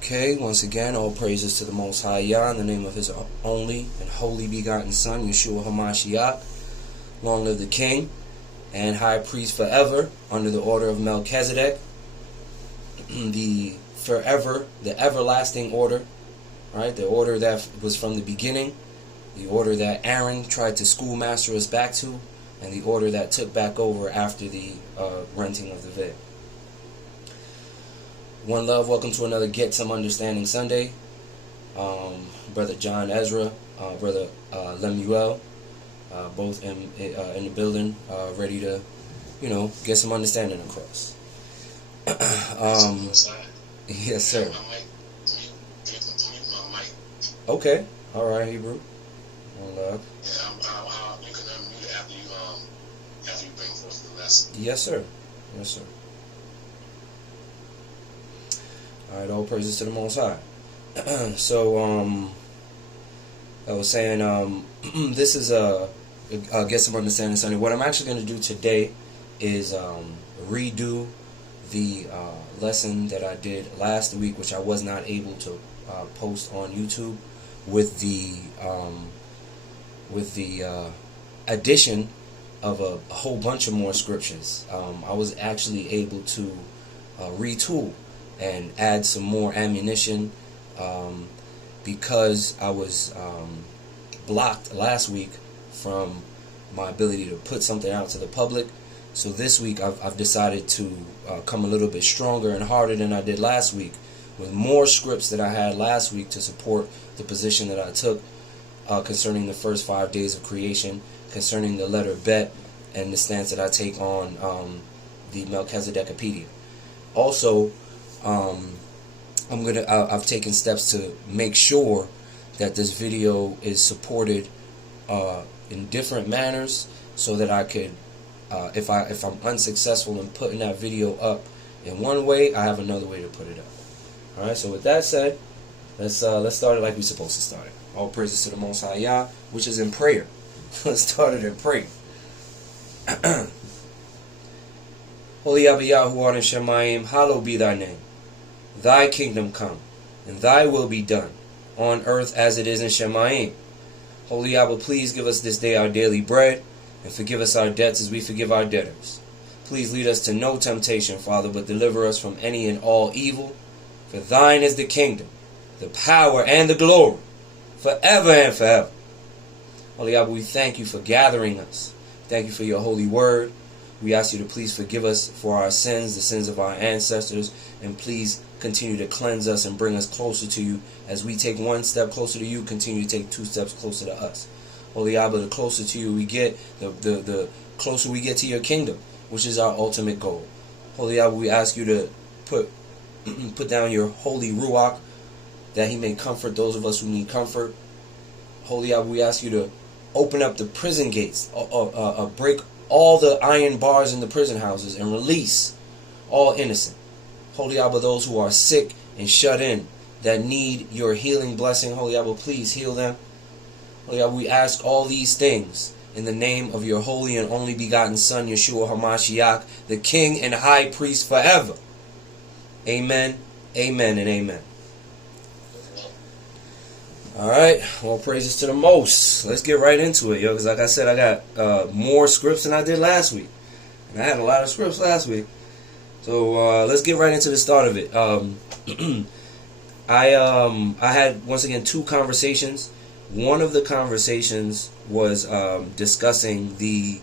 Okay, once again, all praises to the Most High Yah in the name of His only and holy begotten Son, Yeshua HaMashiach. Long live the King and High Priest forever, under the order of Melkezedek, the everlasting order, right? The order that was from the beginning, the order that Aaron tried to schoolmaster us back to, and the order that took back over after the renting of the veil. One love, welcome to another Get Some Understanding Sunday. Brother John Ezra, Brother Lemuel, both in the building, ready to, get some understanding across. Yes, sir. Okay, all right, Hebrew. One love. You can unmute after you bring forth the lesson. Yes, sir. Yes, sir. All right, all praises to the Most High. So, I was saying, this is Get Some Understanding Sunday. What I'm actually going to do today is redo the lesson that I did last week, which I was not able to post on YouTube, with the addition of a whole bunch of more scriptures. I was actually able to retool and add some more ammunition because I was blocked last week from my ability to put something out to the public. So this week I've decided to come a little bit stronger and harder than I did last week, with more scripts that I had last week to support the position that I took concerning the first 5 days of creation, concerning the letter Beth, and the stance that I take on the Melkezedek apedia. Also, I've taken steps to make sure that this video is supported in different manners, so that I could, if I'm unsuccessful in putting that video up in one way, I have another way to put it up. All right. So with that said, let's start it like we're supposed to start it. All praises to the Most High Yah, which is in prayer. Let's start it in prayer. Holy Abba Yah, who art in Shemayim, hallowed be thy name. Thy kingdom come, and thy will be done, on earth as it is in Shemayim. Holy Abba, please give us this day our daily bread, and forgive us our debts as we forgive our debtors. Please lead us to no temptation, Father, but deliver us from any and all evil. For thine is the kingdom, the power, and the glory, forever and forever. Holy Abba, we thank you for gathering us. Thank you for your holy word. We ask you to please forgive us for our sins, the sins of our ancestors, and please continue to cleanse us and bring us closer to you. As we take one step closer to you, continue to take 2 steps closer to us. Holy Abba, the closer to you we get, the closer we get to your kingdom, which is our ultimate goal. Holy Abba, we ask you to put down your holy Ruach, that he may comfort those of us who need comfort. Holy Abba, we ask you to open up the prison gates, break all the iron bars in the prison houses, and release all innocent. Holy Abba, those who are sick and shut in, that need your healing blessing, Holy Abba, please heal them. Holy Abba, we ask all these things in the name of your holy and only begotten Son, Yeshua HaMashiach, the King and High Priest forever. Amen, amen, and amen. Alright, all praises to the Most. Let's get right into it, yo, because like I said, I got more scripts than I did last week. And I had a lot of scripts last week. So let's get right into the start of it. I had, once again, 2 conversations. One of the conversations was discussing the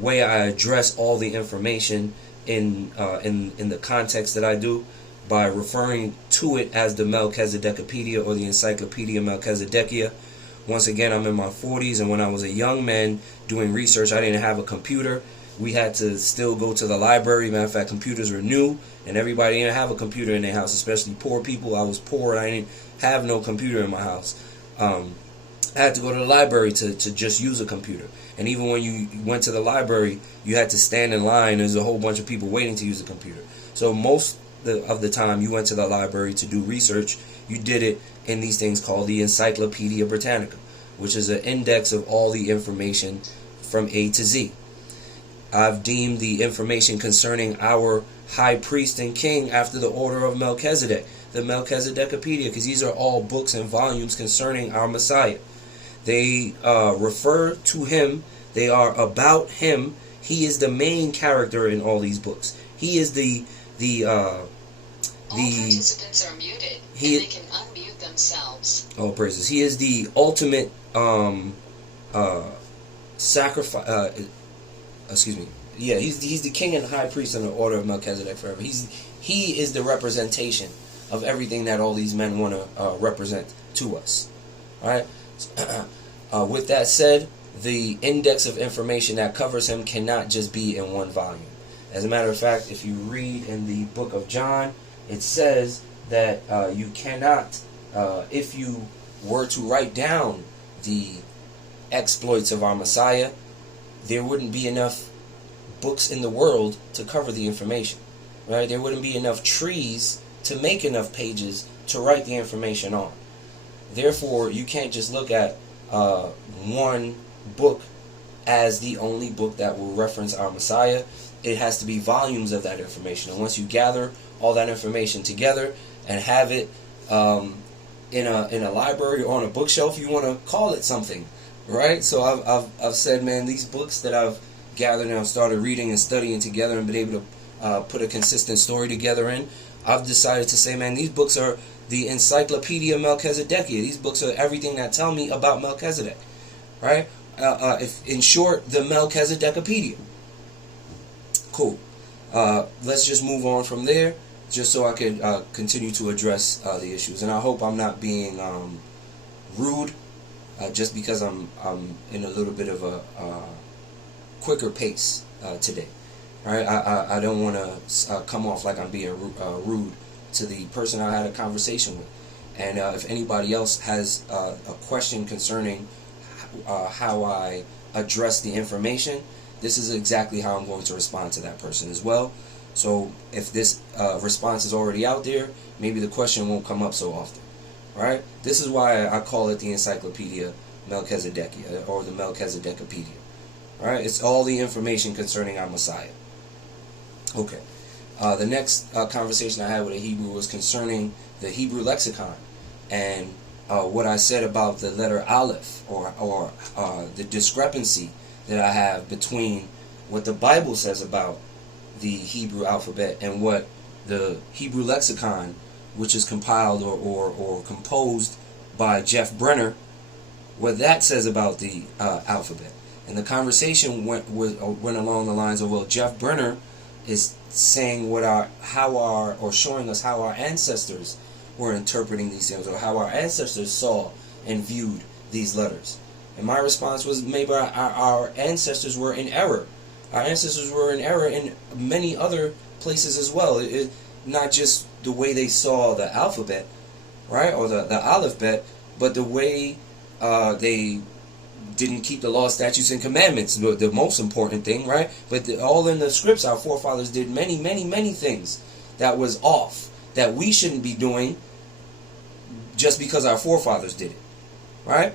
way I address all the information in the context that I do, by referring to it as the Melkezedek apedia, or the Encyclopedia Melchezedekia. Once again, I'm in my 40s, and when I was a young man doing research, I didn't have a computer. We had to still go to the library. Matter of fact, computers were new, and everybody didn't have a computer in their house, especially poor people. I was poor, and I didn't have no computer in my house. I had to go to the library to just use a computer. And even when you went to the library, you had to stand in line. There's a whole bunch of people waiting to use a computer. So most of the time you went to the library to do research, you did it in these things called the Encyclopedia Britannica, which is an index of all the information from A to Z. I've deemed the information concerning our high priest and king after the order of Melkezedek, the Melkezedek apedia, because these are all books and volumes concerning our Messiah. They refer to him. They are about him. He is the main character in all these books. He is all participants are muted, and they can unmute themselves. Oh, praises. He is the ultimate sacrifice. Excuse me. Yeah, he's the king and high priest in the order of Melchizedek forever. He is the representation of everything that all these men want to represent to us. All right. With that said, the index of information that covers him cannot just be in one volume. As a matter of fact, if you read in the book of John, it says that you cannot, if you were to write down the exploits of our Messiah, there wouldn't be enough books in the world to cover the information. Right? There wouldn't be enough trees to make enough pages to write the information on. Therefore, you can't just look at one book as the only book that will reference our Messiah. It has to be volumes of that information. And once you gather all that information together and have it in a library or on a bookshelf, you want to call it something, right? So I've said, man, these books that I've gathered and I've started reading and studying together and been able to put a consistent story together in, I've decided to say, man, these books are the Encyclopedia Melchezedekia. These books are everything that tell me about Melchizedek, right? In short, the Melkezedek apedia. Cool. Let's just move on from there, just so I can continue to address the issues. And I hope I'm not being rude, just because I'm in a little bit of a quicker pace today. All right. I don't want to come off like I'm being rude to the person I had a conversation with. And if anybody else has a question concerning how I address the information, this is exactly how I'm going to respond to that person as well. So if this response is already out there, maybe the question won't come up so often. Right? This is why I call it the Encyclopedia Melchezedekia, or the Melkezedek apedia. Right? It's all the information concerning our Messiah. Okay. The next conversation I had with a Hebrew was concerning the Hebrew lexicon, and what I said about the letter Aleph, or the discrepancy that I have between what the Bible says about the Hebrew alphabet and what the Hebrew lexicon, which is compiled or composed by Jeff Brenner, what that says about the alphabet. And the conversation went along the lines of, well, Jeff Brenner is saying showing us how our ancestors were interpreting these things, or how our ancestors saw and viewed these letters. And my response was, maybe our ancestors were in error. Our ancestors were in error in many other places as well. Not just the way they saw the alphabet, right, or the Aleph-bet, but the way they didn't keep the law, statutes, and commandments, the most important thing, right? But all in the scripts, our forefathers did many, many, many things that was off, that we shouldn't be doing just because our forefathers did it, right?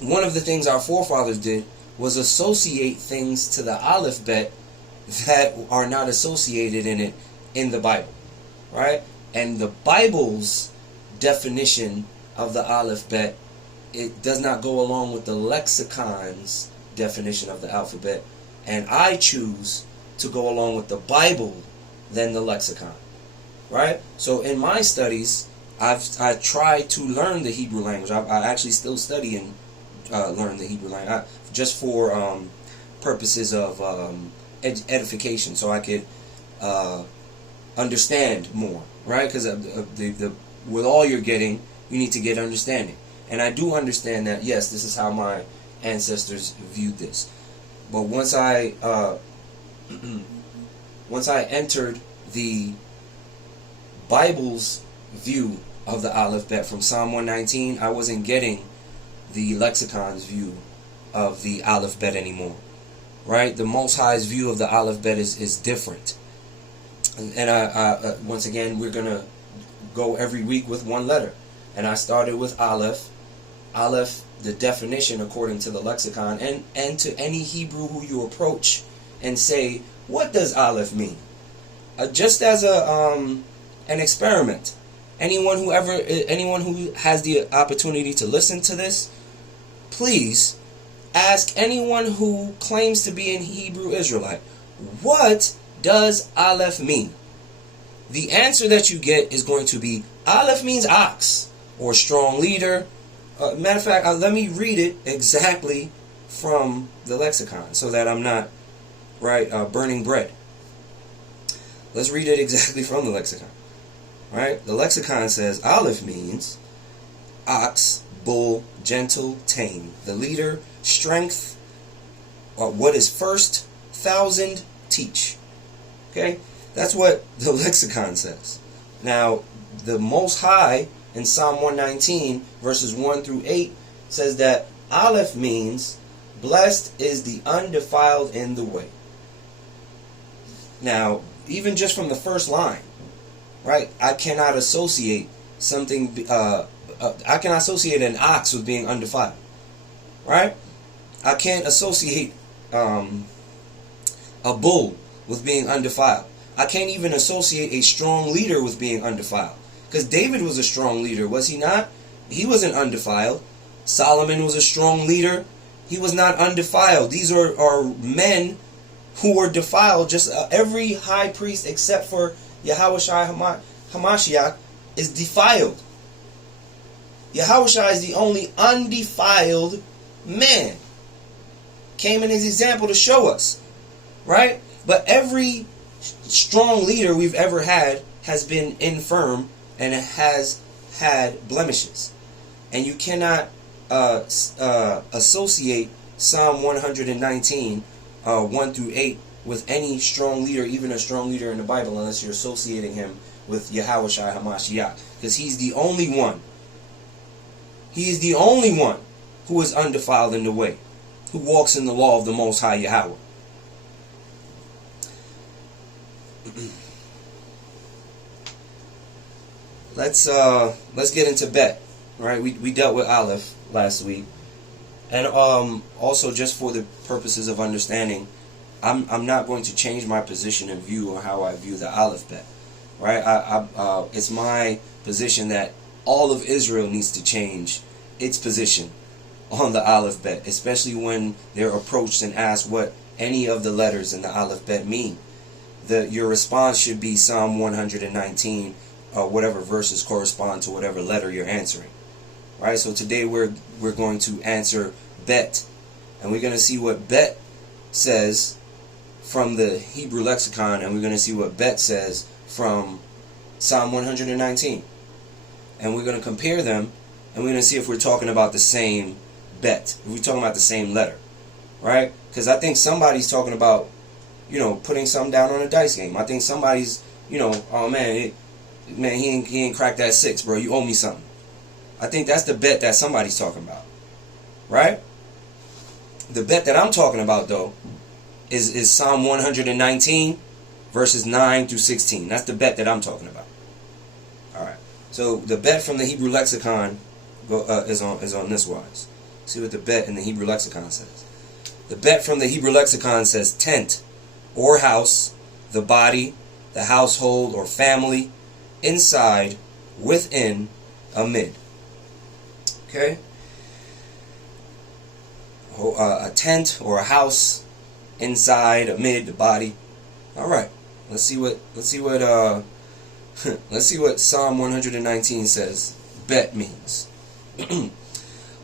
One of the things our forefathers did was associate things to the Aleph-bet that are not associated in the Bible, right? And the Bible's definition of the Aleph-bet, it does not go along with the lexicon's definition of the alphabet, and I choose to go along with the Bible than the lexicon, right? So in my studies, I tried to learn the Hebrew language. I actually still study and learn the Hebrew language, just for purposes of edification, so I could understand more, right? Because with all you're getting, you need to get understanding. And I do understand that, yes, this is how my ancestors viewed this. But once I entered the Bible's view of the Aleph-bet from Psalm 119, I wasn't getting the lexicon's view of the Aleph-bet anymore. Right? The Most High's view of the Aleph-bet is different. And I once again, we're going to go every week with one letter. And I started with Aleph. Aleph, the definition according to the lexicon, and to any Hebrew who you approach and say, what does Aleph mean? just as an experiment. Anyone who has the opportunity to listen to this, please ask anyone who claims to be an Hebrew Israelite, what does Aleph mean? The answer that you get is going to be, Aleph means ox, or strong leader. Matter of fact, let me read it exactly from the lexicon, so that I'm not burning bread. Let's read it exactly from the lexicon. Right? The lexicon says, Aleph means ox, bull, gentle, tame. The leader, strength, or what is first, 1,000, teach. Okay? That's what the lexicon says. Now, the Most High in Psalm 119, verses 1 through 8, says that Aleph means blessed is the undefiled in the way. Now, even just from the first line, right? I cannot associate something. I cannot associate an ox with being undefiled, right? I can't associate a bull with being undefiled. I can't even associate a strong leader with being undefiled, because David was a strong leader, was he not? He wasn't undefiled. Solomon was a strong leader. He was not undefiled. These are men who were defiled. Just every high priest except for Yahushua Hamashiach is defiled. Yahushua is the only undefiled man. Came in his example to show us, right? But every strong leader we've ever had has been infirm and has had blemishes. And you cannot associate Psalm 119, 1 through 8 with any strong leader, even a strong leader in the Bible, unless you're associating him with Yahushua Hamashiach. Because he's the only one. He is the only one who is undefiled in the way, who walks in the law of the Most High Yahweh. Let's get into Beth. Right? We dealt with Aleph last week, and also just for the purposes of understanding, I'm not going to change my position and view on how I view the Aleph Bet. Right? It's my position that all of Israel needs to change its position on the Aleph Bet, especially when they're approached and asked what any of the letters in the Aleph Bet mean. Your response should be Psalm 119, whatever verses correspond to whatever letter you're answering. Right? So today we're going to answer Bet, and we're going to see what Bet says from the Hebrew lexicon, and we're going to see what Bet says from Psalm 119. And we're going to compare them, and we're going to see if we're talking about the same Bet, if we're talking about the same letter. Right? Because I think somebody's talking about, putting something down on a dice game. I think somebody's, oh man, he ain't cracked that 6, bro. You owe me something. I think that's the Bet that somebody's talking about. Right? The Bet that I'm talking about, though, is Psalm 119, verses 9 through 16. That's the Bet that I'm talking about. Alright. So the Bet from the Hebrew lexicon is on this wise. See what the Bet in the Hebrew lexicon says. The Bet from the Hebrew lexicon says tent or house, the body, the household or family, inside, within, amid. Okay? A tent or a house, inside, amid, the body. All right. Let's see what Psalm 119 says Bet means.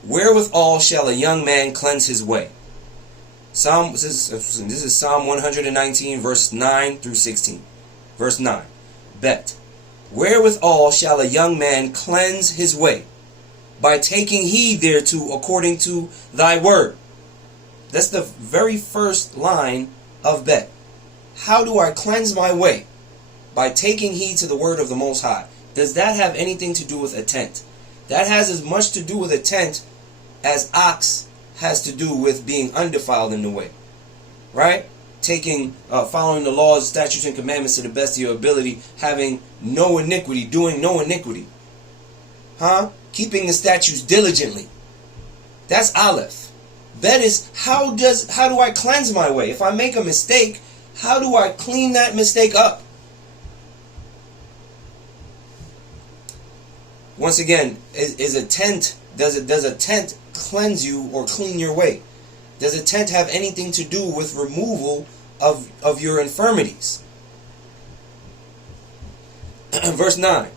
Wherewithal shall a young man cleanse his way? This is Psalm 119, verse 9 through 16. Verse 9. Bet. Wherewithal shall a young man cleanse his way? By taking heed thereto according to thy word. That's the very first line of Bet. How do I cleanse my way? By taking heed to the word of the Most High. Does that have anything to do with a tent? That has as much to do with a tent as ox has to do with being undefiled in the way. Right? Following the laws, statutes, and commandments to the best of your ability, having no iniquity, doing no iniquity. Keeping the statutes diligently. That's Aleph. Bet is how do I cleanse my way? If I make a mistake, how do I clean that mistake up? Once again, is a tent, does a tent cleanse you or clean your way? Does a tent have anything to do with removal of your infirmities? Verse 9.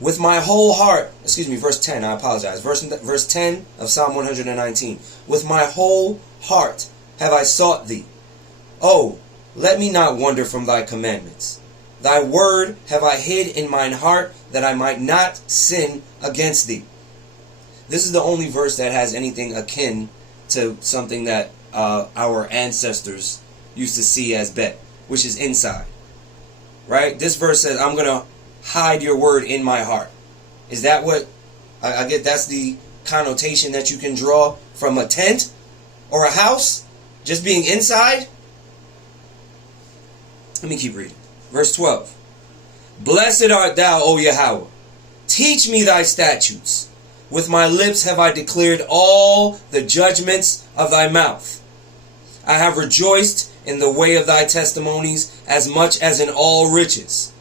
With my whole heart, verse 10, I apologize. Verse 10 of Psalm 119. With my whole heart have I sought thee. Oh, let me not wander from thy commandments. Thy word have I hid in mine heart, that I might not sin against thee. This is the only verse that has anything akin to something that our ancestors used to see as Beth, which is inside. Right? This verse says, I'm going to hide your word in my heart. Is that what, I get that's the connotation that you can draw from a tent or a house? Just being inside? Let me keep reading. Verse 12. Blessed art thou, O Yahweh. Teach me thy statutes. With my lips have I declared all the judgments of thy mouth. I have rejoiced in the way of thy testimonies as much as in all riches.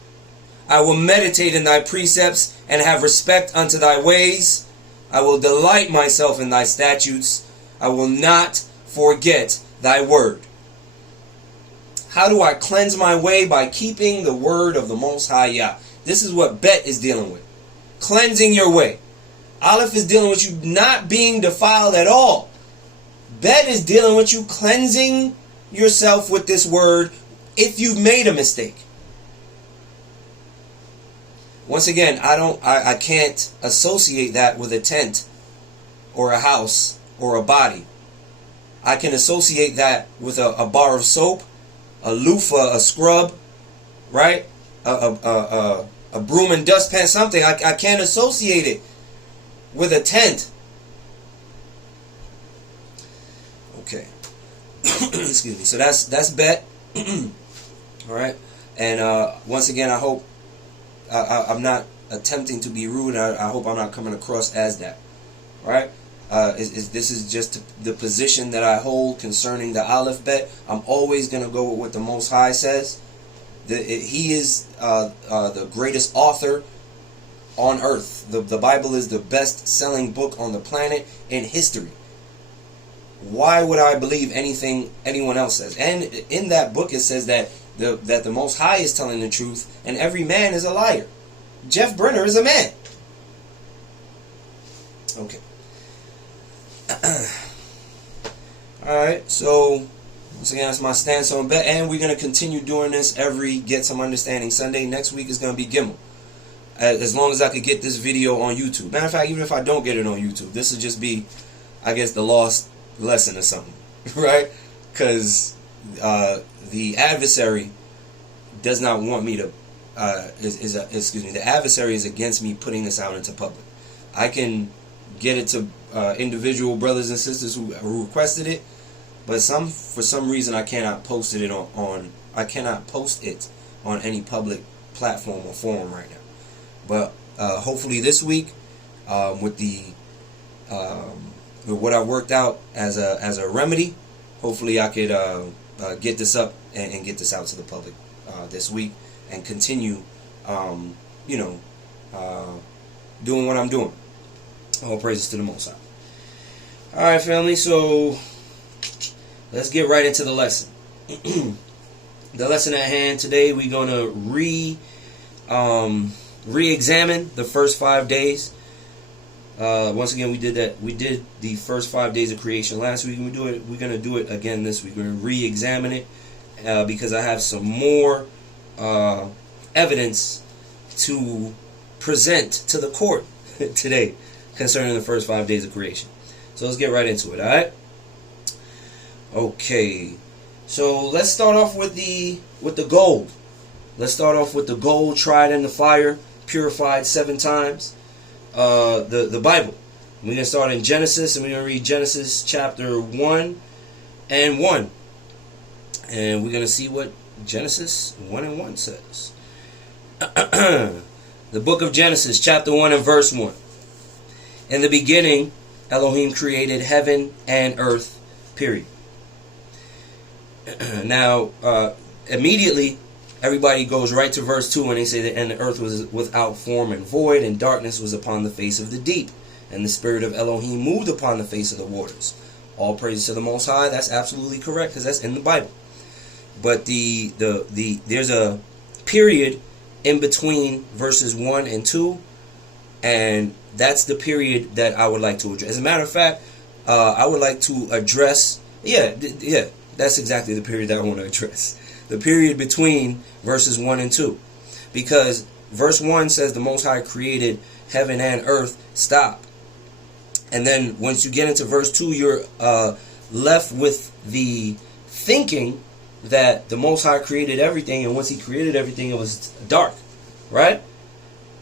I will meditate in thy precepts and have respect unto thy ways. I will delight myself in thy statutes. I will not forget thy word. How do I cleanse my way? By keeping the word of the Most High Yah. This is what Bet is dealing with. Cleansing your way. Aleph is dealing with you not being defiled at all. Bet is dealing with you cleansing yourself with this word if you've made a mistake. Once again, I can't associate that with a tent or a house or a body. I can associate that with a bar of soap, a loofah, a scrub, right? A broom and dustpan, something. I can't associate it with a tent. Okay. Excuse me. So that's Bet. All right. And once again, I hope I'm not attempting to be rude. I hope I'm not coming across as that. All right. This is just the position that I hold concerning the Aleph Bet. I'm always going to go with what the Most High says. He is the greatest author on earth. The Bible is the best-selling book on the planet in history. Why would I believe anything anyone else says? And in that book it says that the Most High is telling the truth and every man is a liar. Jeff Brenner is a man. Okay. Alright, so once again, that's my stance on Bet, and we're going to continue doing this every Get Some Understanding Sunday. Next week is going to be Gimel, as long as I could get this video on YouTube. Matter of fact, even if I don't get it on YouTube, this will just be, I guess, the lost lesson or something, right? Because the adversary does not want me to, the adversary is against me putting this out into public. I can get it to individual brothers and sisters who requested it, but for some reason I cannot post it on any public platform or forum right now. But hopefully this week, with what I worked out as a remedy, hopefully I could get this up and get this out to the public this week and continue, doing what I'm doing. All praises to the Most High. Alright, family, so let's get right into the lesson. The lesson at hand today, we're going to re-examine the first 5 days. Once again, we did the first 5 days of creation last week. We're going to do it again this week. We're going to re-examine it because I have some more evidence to present to the court today concerning the first 5 days of creation. So let's get right into it, alright? Okay. So let's start off with the gold. Let's start off with the gold tried in the fire, purified 7 times. The Bible. We're going to start in Genesis, and we're going to read Genesis chapter 1 and 1. And we're going to see what Genesis 1 and 1 says. The book of Genesis, chapter 1 and verse 1. In the beginning, Elohim created heaven and earth, period. Now, immediately everybody goes right to verse 2, and they say that, and the earth was without form and void, and darkness was upon the face of the deep, and the spirit of Elohim moved upon the face of the waters. All praises to the Most High. That's absolutely correct, because that's in the Bible. But there's a period in between verses 1 and 2, and that's the period that I would like to address. As a matter of fact, I would like to address, that's exactly the period that I want to address. The period between verses 1 and 2. Because verse 1 says the Most High created heaven and earth. Stop. And then once you get into verse 2, you're left with the thinking that the Most High created everything, and once he created everything, it was dark. Right?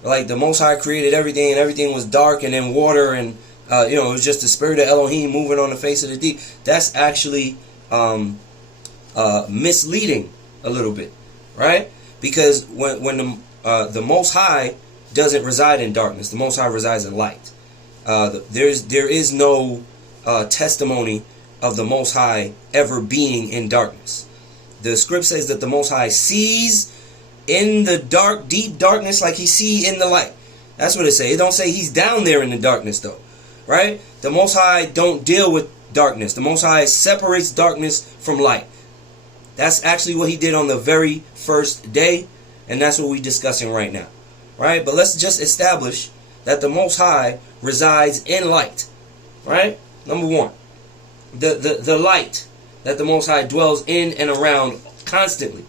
Like the Most High created everything, and everything was dark, and then water, and it was just the spirit of Elohim moving on the face of the deep. That's actually misleading a little bit, right? Because when the Most High doesn't reside in darkness, the Most High resides in light. There is no testimony of the Most High ever being in darkness. The script says that the Most High sees in the dark, deep darkness, like he see in the light. That's what it says. It don't say he's down there in the darkness, though, right? The Most High don't deal with darkness. The Most High separates darkness from light. That's actually what he did on the very first day, and that's what we're discussing right now, right? But let's just establish that the Most High resides in light, right? Number one, the light that the Most High dwells in and around constantly.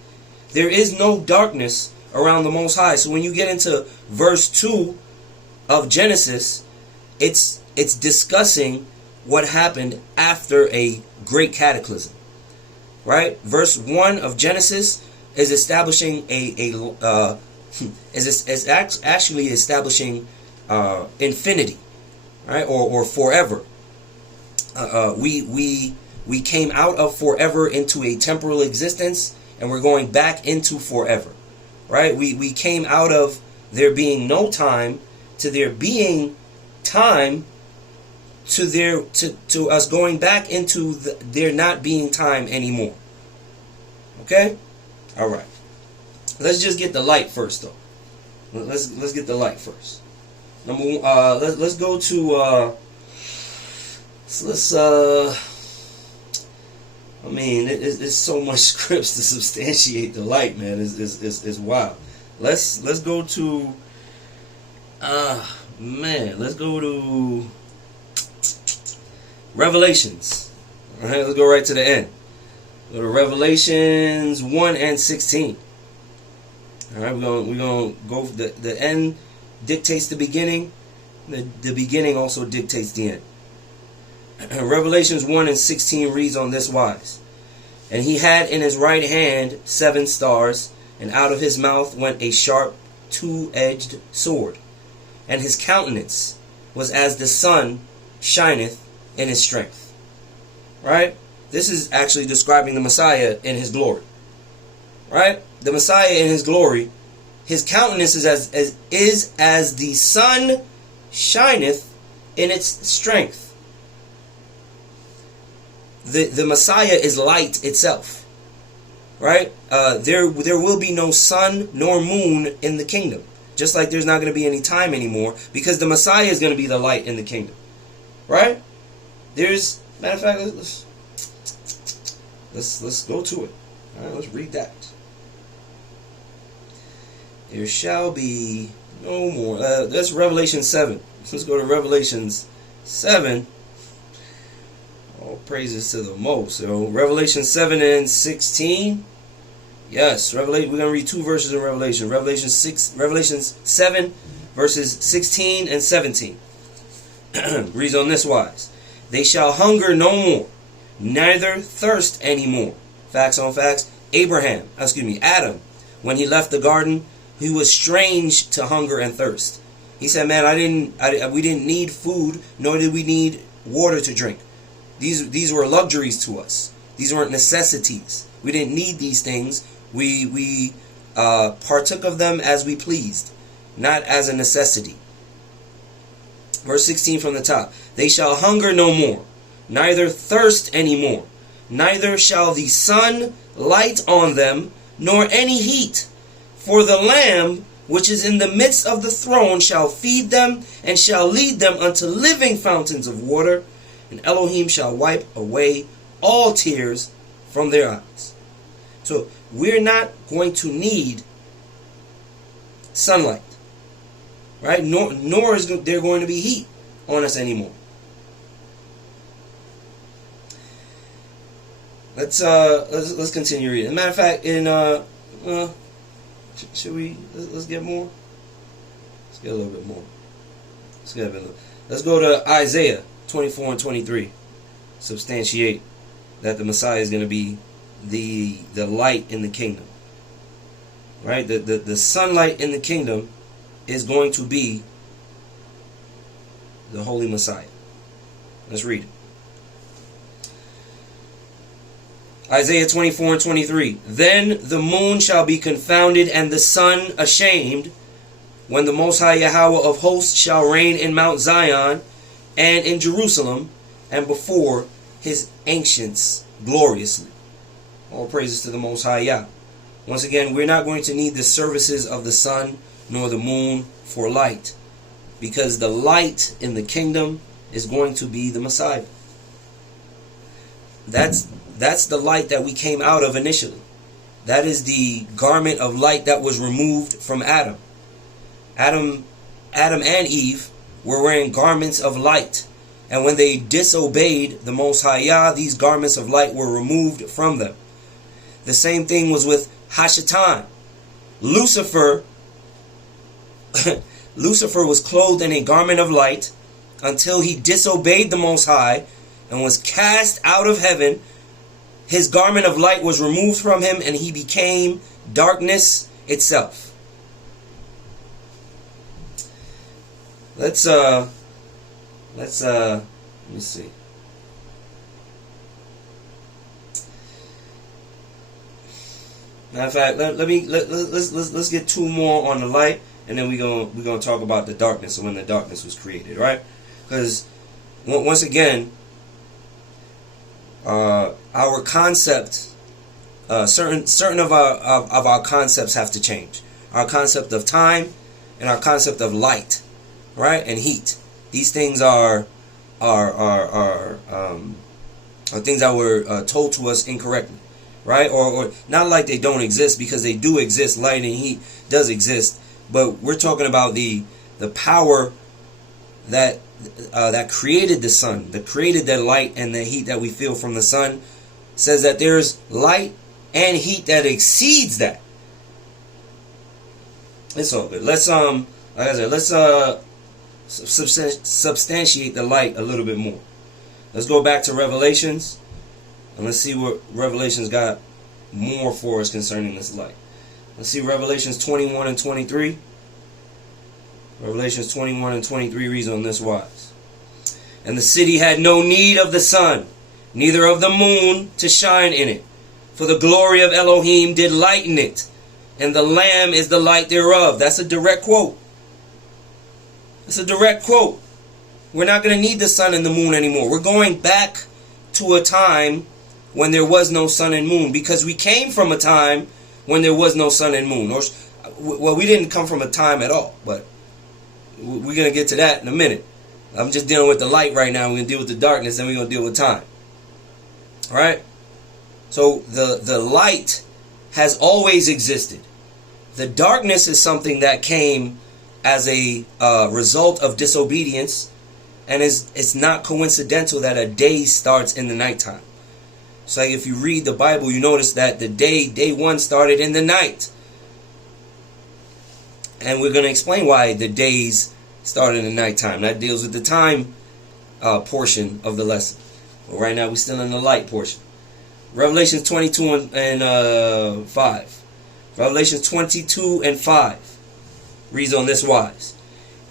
There is no darkness around the Most High. So when you get into verse 2 of Genesis, it's discussing what happened after a great cataclysm, right? Verse 1 of Genesis is establishing actually establishing infinity, right? Or forever. We came out of forever into a temporal existence, and we're going back into forever, right? We came out of there being no time to there being time to us going back into there not being time anymore. Okay? All right. Let's just get the light first, though. Let's get the light first. Number one, let's go to I mean, it's so much scripts to substantiate the light, man. It's wild. Let's go to let's go to Revelations. All right, let's go right to the end. Go to Revelations 1 and 16. All right, we're gonna go. The end dictates the beginning. The beginning also dictates the end. Revelations 1 and 16 reads on this wise: And he had in his right hand 7 stars, and out of his mouth went a sharp 2-edged sword, and his countenance was as the sun shineth in his strength. Right? This is actually describing the Messiah in his glory. Right? The Messiah in his glory, his countenance is as the sun shineth in its strength. The Messiah is light itself, right? There will be no sun nor moon in the kingdom, just like there's not going to be any time anymore, because the Messiah is going to be the light in the kingdom, right? Matter of fact, let's go to it. All right, let's read that. There shall be no more. That's Revelation 7. Let's go to Revelations 7. All praises to the most. So Revelation 7 and 16. Yes, we're going to read 2 verses in Revelation. Revelation 7 verses 16 and 17. Reads on this wise: They shall hunger no more, neither thirst any more. Facts on facts. Adam, when he left the garden, he was strange to hunger and thirst. He said, man, we didn't need food, nor did we need water to drink. These were luxuries to us. These weren't necessities. We didn't need these things. We partook of them as we pleased, not as a necessity. Verse 16 from the top: They shall hunger no more, neither thirst any more, neither shall the sun light on them, nor any heat. For the Lamb which is in the midst of the throne shall feed them, and shall lead them unto living fountains of water, and Elohim shall wipe away all tears from their eyes. So we're not going to need sunlight, right? Nor is there going to be heat on us anymore. Let's continue reading. As a matter of fact, should we let's get more? Let's get a little bit more. Let's go to Isaiah 24 and 23. Substantiate that the Messiah is going to be the light in the kingdom. Right? The sunlight in the kingdom is going to be the Holy Messiah. Let's read it. Isaiah 24 and 23. Then the moon shall be confounded, and the sun ashamed, when the Most High Yahweh of hosts shall reign in Mount Zion and in Jerusalem, and before his ancients gloriously. All praises to the Most High Yah. Once again, we're not going to need the services of the sun nor the moon for light, because the light in the kingdom is going to be the Messiah. That's the light that we came out of initially. That is the garment of light that was removed from Adam. Adam and Eve were wearing garments of light. And when they disobeyed the Most High Yah, these garments of light were removed from them. The same thing was with Hashatan. Lucifer was clothed in a garment of light until he disobeyed the Most High and was cast out of heaven. His garment of light was removed from him, and he became darkness itself. Let me see. Matter of fact, let's get two more on the light, and then we're gonna talk about the darkness and when the darkness was created, right? Because once again, our concept, certain of our concepts have to change. Our concept of time and our concept of light, right, and heat. These things are things that were told to us incorrectly, right? Or not like they don't exist, because they do exist. Light and heat does exist, but we're talking about the power that created the sun, that created the light and the heat that we feel from the sun. Says that there's light and heat that exceeds that. It's all good. Let's like I said, let's substantiate the light a little bit more. Let's go back to Revelations, and let's see what Revelations got more for us concerning this light. Let's see Revelations 21 and 23. Revelations 21 and 23 reads on this wise. And the city had no need of the sun, neither of the moon to shine in it, for the glory of Elohim did lighten it, and the Lamb is the light thereof. That's a direct quote. It's a direct quote. We're not going to need the sun and the moon anymore. We're going back to a time when there was no sun and moon, because we came from a time when there was no sun and moon. Well, we didn't come from a time at all, but we're going to get to that in a minute. I'm just dealing with the light right now. We're going to deal with the darkness, and we're going to deal with time. All right? So the light has always existed. The darkness is something that came as a result of disobedience, and it's not coincidental that a day starts in the nighttime. So if you read the Bible, you notice that the day one started in the night. And we're going to explain why the days started in the nighttime. That deals with the time portion of the lesson. But right now we're still in the light portion. Revelation 22 and 5. Revelation 22 and 5 reads on this wise.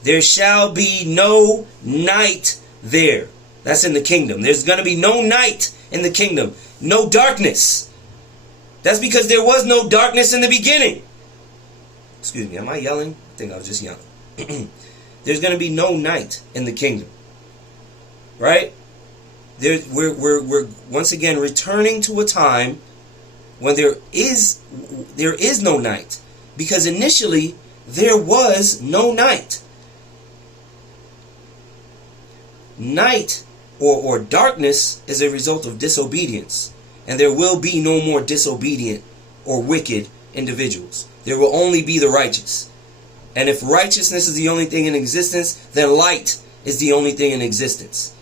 There shall be no night there. That's in the kingdom. There's going to be no night in the kingdom. No darkness. That's because there was no darkness in the beginning. Excuse me, am I yelling? I think I was just yelling. There's going to be no night in the kingdom. Right? We're once again returning to a time when there is no night, because initially there was no night. Night or darkness is a result of disobedience, and there will be no more disobedient or wicked individuals. There will only be the righteous. And if righteousness is the only thing in existence, then light is the only thing in existence.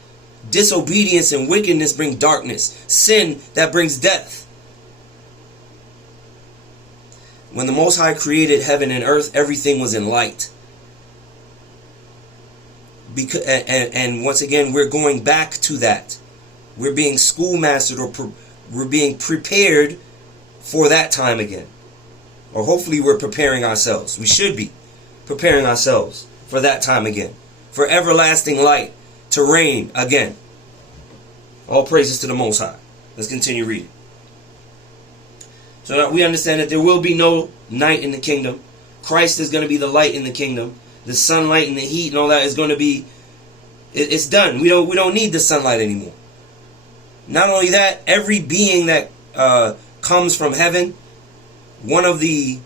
Disobedience and wickedness bring darkness. Sin, that brings death. When the Most High created heaven and earth, everything was in light. And once again, we're going back to that. We're being schoolmastered, or we're being prepared for that time again. Or hopefully we're preparing ourselves. We should be preparing ourselves for that time again. For everlasting light to reign again. All praises to the Most High. Let's continue reading. So now we understand that there will be no night in the kingdom. Christ is going to be the light in the kingdom. The sunlight and the heat and all that is going to be, it's done. We don't need the sunlight anymore. Not only that, every being that comes from heaven, one of the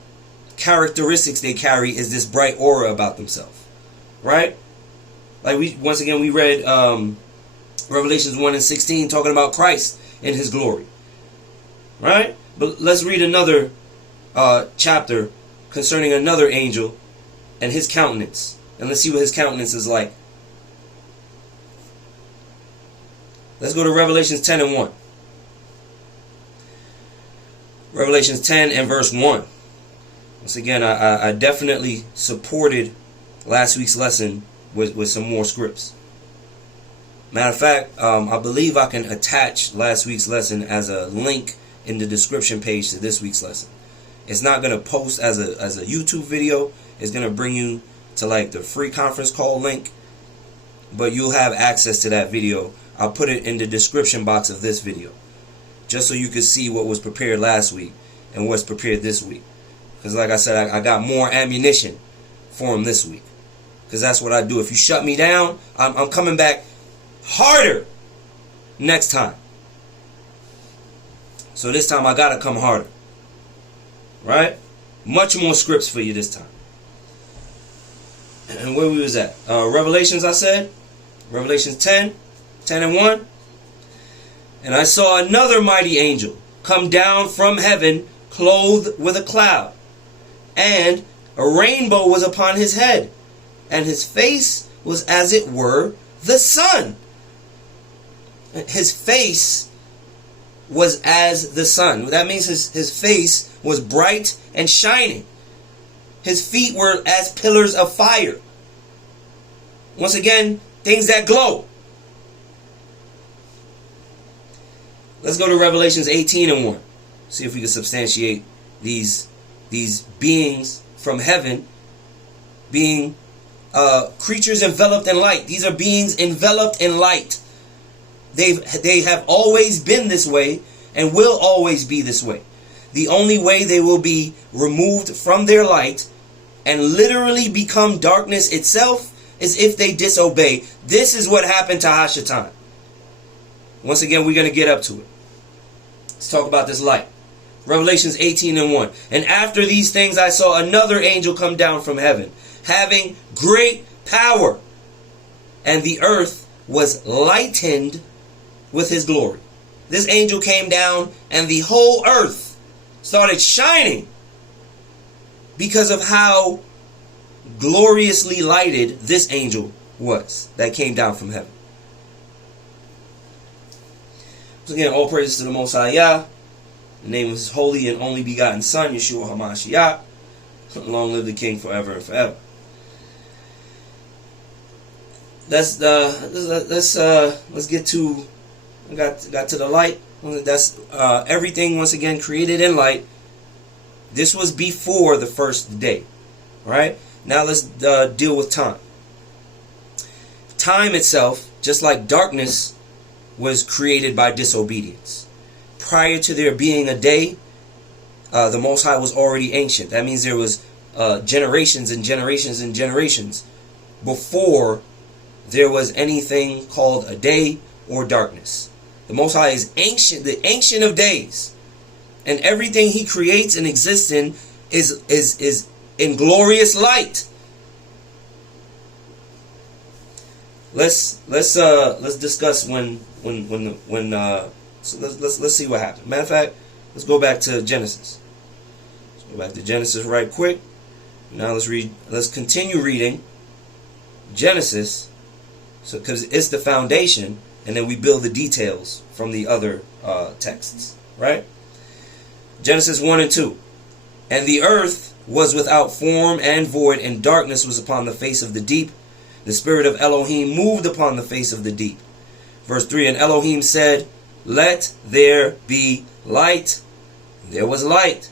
characteristics they carry is this bright aura about themselves. Right? Like we read Revelations 1:16 talking about Christ and his glory. Right? But let's read another chapter concerning another angel and his countenance. And let's see what his countenance is like. Let's go to Revelations 10:1. Revelations 10 and verse 1. Once again, I definitely supported last week's lesson with some more scripts. Matter of fact, I believe I can attach last week's lesson as a link in the description page to this week's lesson. It's not going to post as a YouTube video. It's going to bring you to like the free conference call link. But you'll have access to that video. I'll put it in the description box of this video. Just so you can see what was prepared last week and what's prepared this week. Because like I said, I got more ammunition for him this week. Because that's what I do. If you shut me down, I'm coming back harder next time. So this time I got to come harder. Right? Much more scripts for you this time. And where we was at? Revelations, I said. Revelations 10:1. And I saw another mighty angel come down from heaven, clothed with a cloud. And a rainbow was upon his head. And his face was as it were the sun. His face was as the sun. That means his face was bright and shining. His feet were as pillars of fire. Once again, things that glow. Let's go to Revelations 18:1. See if we can substantiate these beings from heaven being creatures enveloped in light. These are beings enveloped in light. They have always been this way and will always be this way. The only way they will be removed from their light and literally become darkness itself is if they disobey. This is what happened to Hashatan. Once again, we're going to get up to it. Let's talk about this light. Revelations 18:1. And after these things I saw another angel come down from heaven, having great power, and the earth was lightened with his glory. This angel came down and the whole earth started shining because of how gloriously lighted this angel was that came down from heaven. So again, all praises to the Most High Yah. In the name of his holy and only begotten Son, Yeshua HaMashiach. Long live the King forever and forever. Let's get to. I got to the light. That's everything once again created in light. This was before the first day, right? Now let's deal with time. Time itself, just like darkness, was created by disobedience. Prior to there being a day, the Most High was already ancient. That means there was generations and generations and generations before there was anything called a day or darkness. The Most High is ancient, the ancient of days. and everything he creates and exists in is in glorious light. Let's discuss when so let's see what happened. Matter of fact, let's go back to Genesis. Let's go back to Genesis right quick. Now let's continue reading Genesis, so because it's the foundation, and then we build the details from the other texts, right? Genesis 1 and 2. And the earth was without form and void, and darkness was upon the face of the deep. The spirit of Elohim moved upon the face of the deep. Verse 3, and Elohim said, let there be light. And there was light.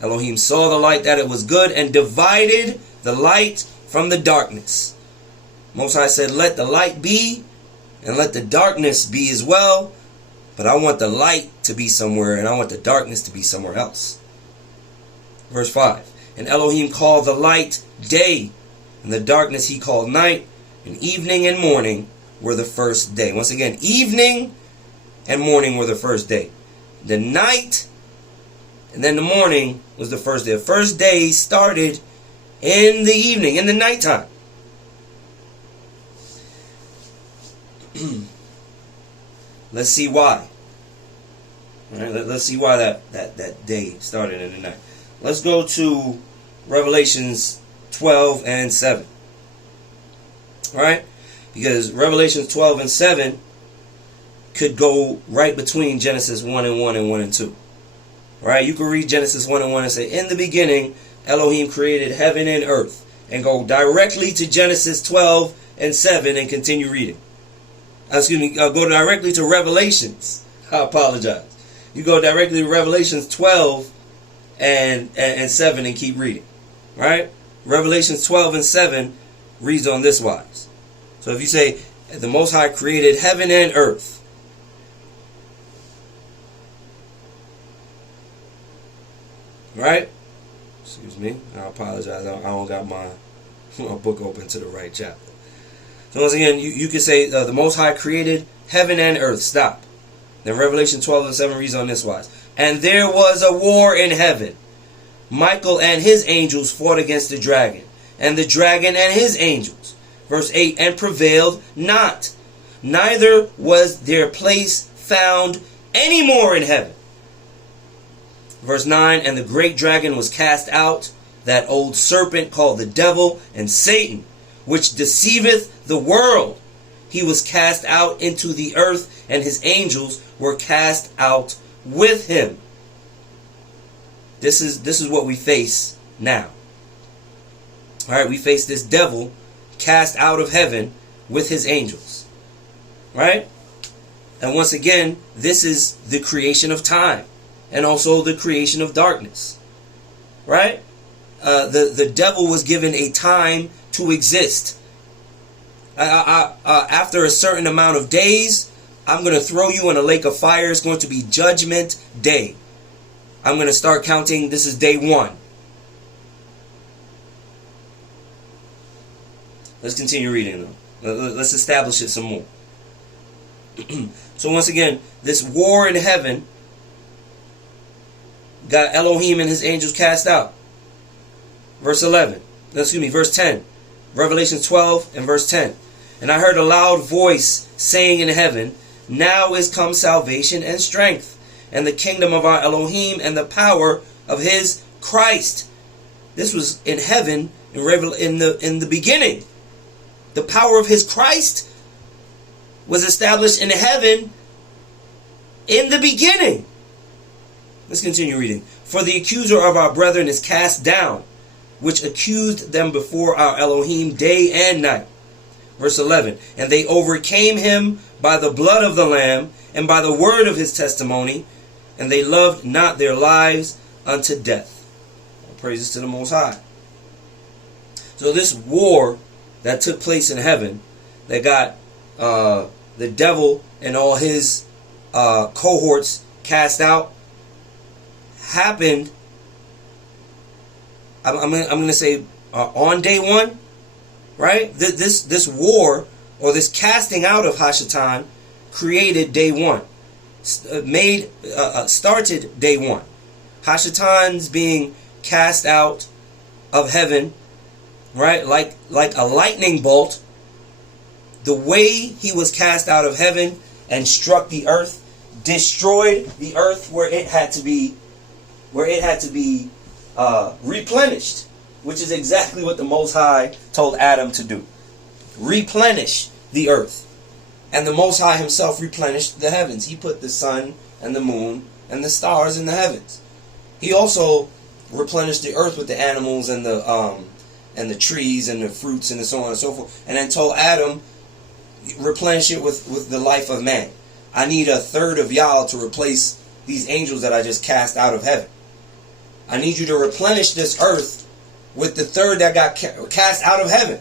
Elohim saw the light that it was good, and divided the light from the darkness. Most High said, let the light be, and let the darkness be as well. But I want the light to be somewhere, and I want the darkness to be somewhere else. Verse 5, and Elohim called the light day, and the darkness he called night, and evening and morning were the first day. Once again, evening and morning were the first day. The night and then the morning was the first day. The first day started in the evening, in the nighttime. Let's see why. All right, let's see why that day started in the night. Let's go to Revelations 12 and 7. All right? Because Revelations 12 and 7 could go right between Genesis 1 and 1 and 1 and 2. All right? You can read Genesis 1 and 1 and say, in the beginning, Elohim created heaven and earth. And go directly to Genesis 12 and 7 and continue reading. Go directly to Revelations. I apologize. You go directly to Revelations 12 and 7 and keep reading. Right? Revelations 12 and 7 reads on this wise. So if you say, the Most High created heaven and earth. Right? Excuse me. I apologize. I don't got my book open to the right chapter. So once again, you can say, the Most High created heaven and earth. Stop. Then Revelation 12 and 7 reads on this wise. And there was a war in heaven. Michael and his angels fought against the dragon, and the dragon and his angels. Verse 8, and prevailed not. Neither was their place found any more in heaven. Verse 9, and the great dragon was cast out, that old serpent called the devil and Satan, which deceiveth the world. He was cast out into the earth, and his angels were cast out with him. This is what we face now. All right, we face this devil cast out of heaven with his angels. Right? And once again, this is the creation of time and also the creation of darkness. Right? The devil was given a time to exist. After a certain amount of days, I'm going to throw you in a lake of fire. It's going to be judgment day. I'm going to start counting. This is day 1. Let's continue reading though. Let's establish it some more. So once again, this war in heaven got Elohim and his angels cast out. Verse 10. Revelation 12 and verse 10. And I heard a loud voice saying in heaven, now is come salvation and strength, and the kingdom of our Elohim, and the power of his Christ. This was in heaven in the beginning. The power of his Christ was established in heaven in the beginning. Let's continue reading. For the accuser of our brethren is cast down, which accused them before our Elohim day and night. Verse 11. And they overcame him by the blood of the Lamb and by the word of his testimony, and they loved not their lives unto death. Praises to the Most High. So this war that took place in heaven, that got the devil and all his cohorts cast out, happened, I'm going to say on day 1, right? This war, or this casting out of Hashatan, created day 1. Started day 1. Hashatan's being cast out of heaven, right? Like a lightning bolt. The way he was cast out of heaven and struck the earth, destroyed the earth where it had to be replenished, which is exactly what the Most High told Adam to do. Replenish the earth. And the Most High himself replenished the heavens. He put the sun and the moon and the stars in the heavens. He also replenished the earth with the animals and the trees and the fruits and so on and so forth. And then told Adam, replenish it with the life of man. I need a third of y'all to replace these angels that I just cast out of heaven. I need you to replenish this earth with the third that got cast out of heaven.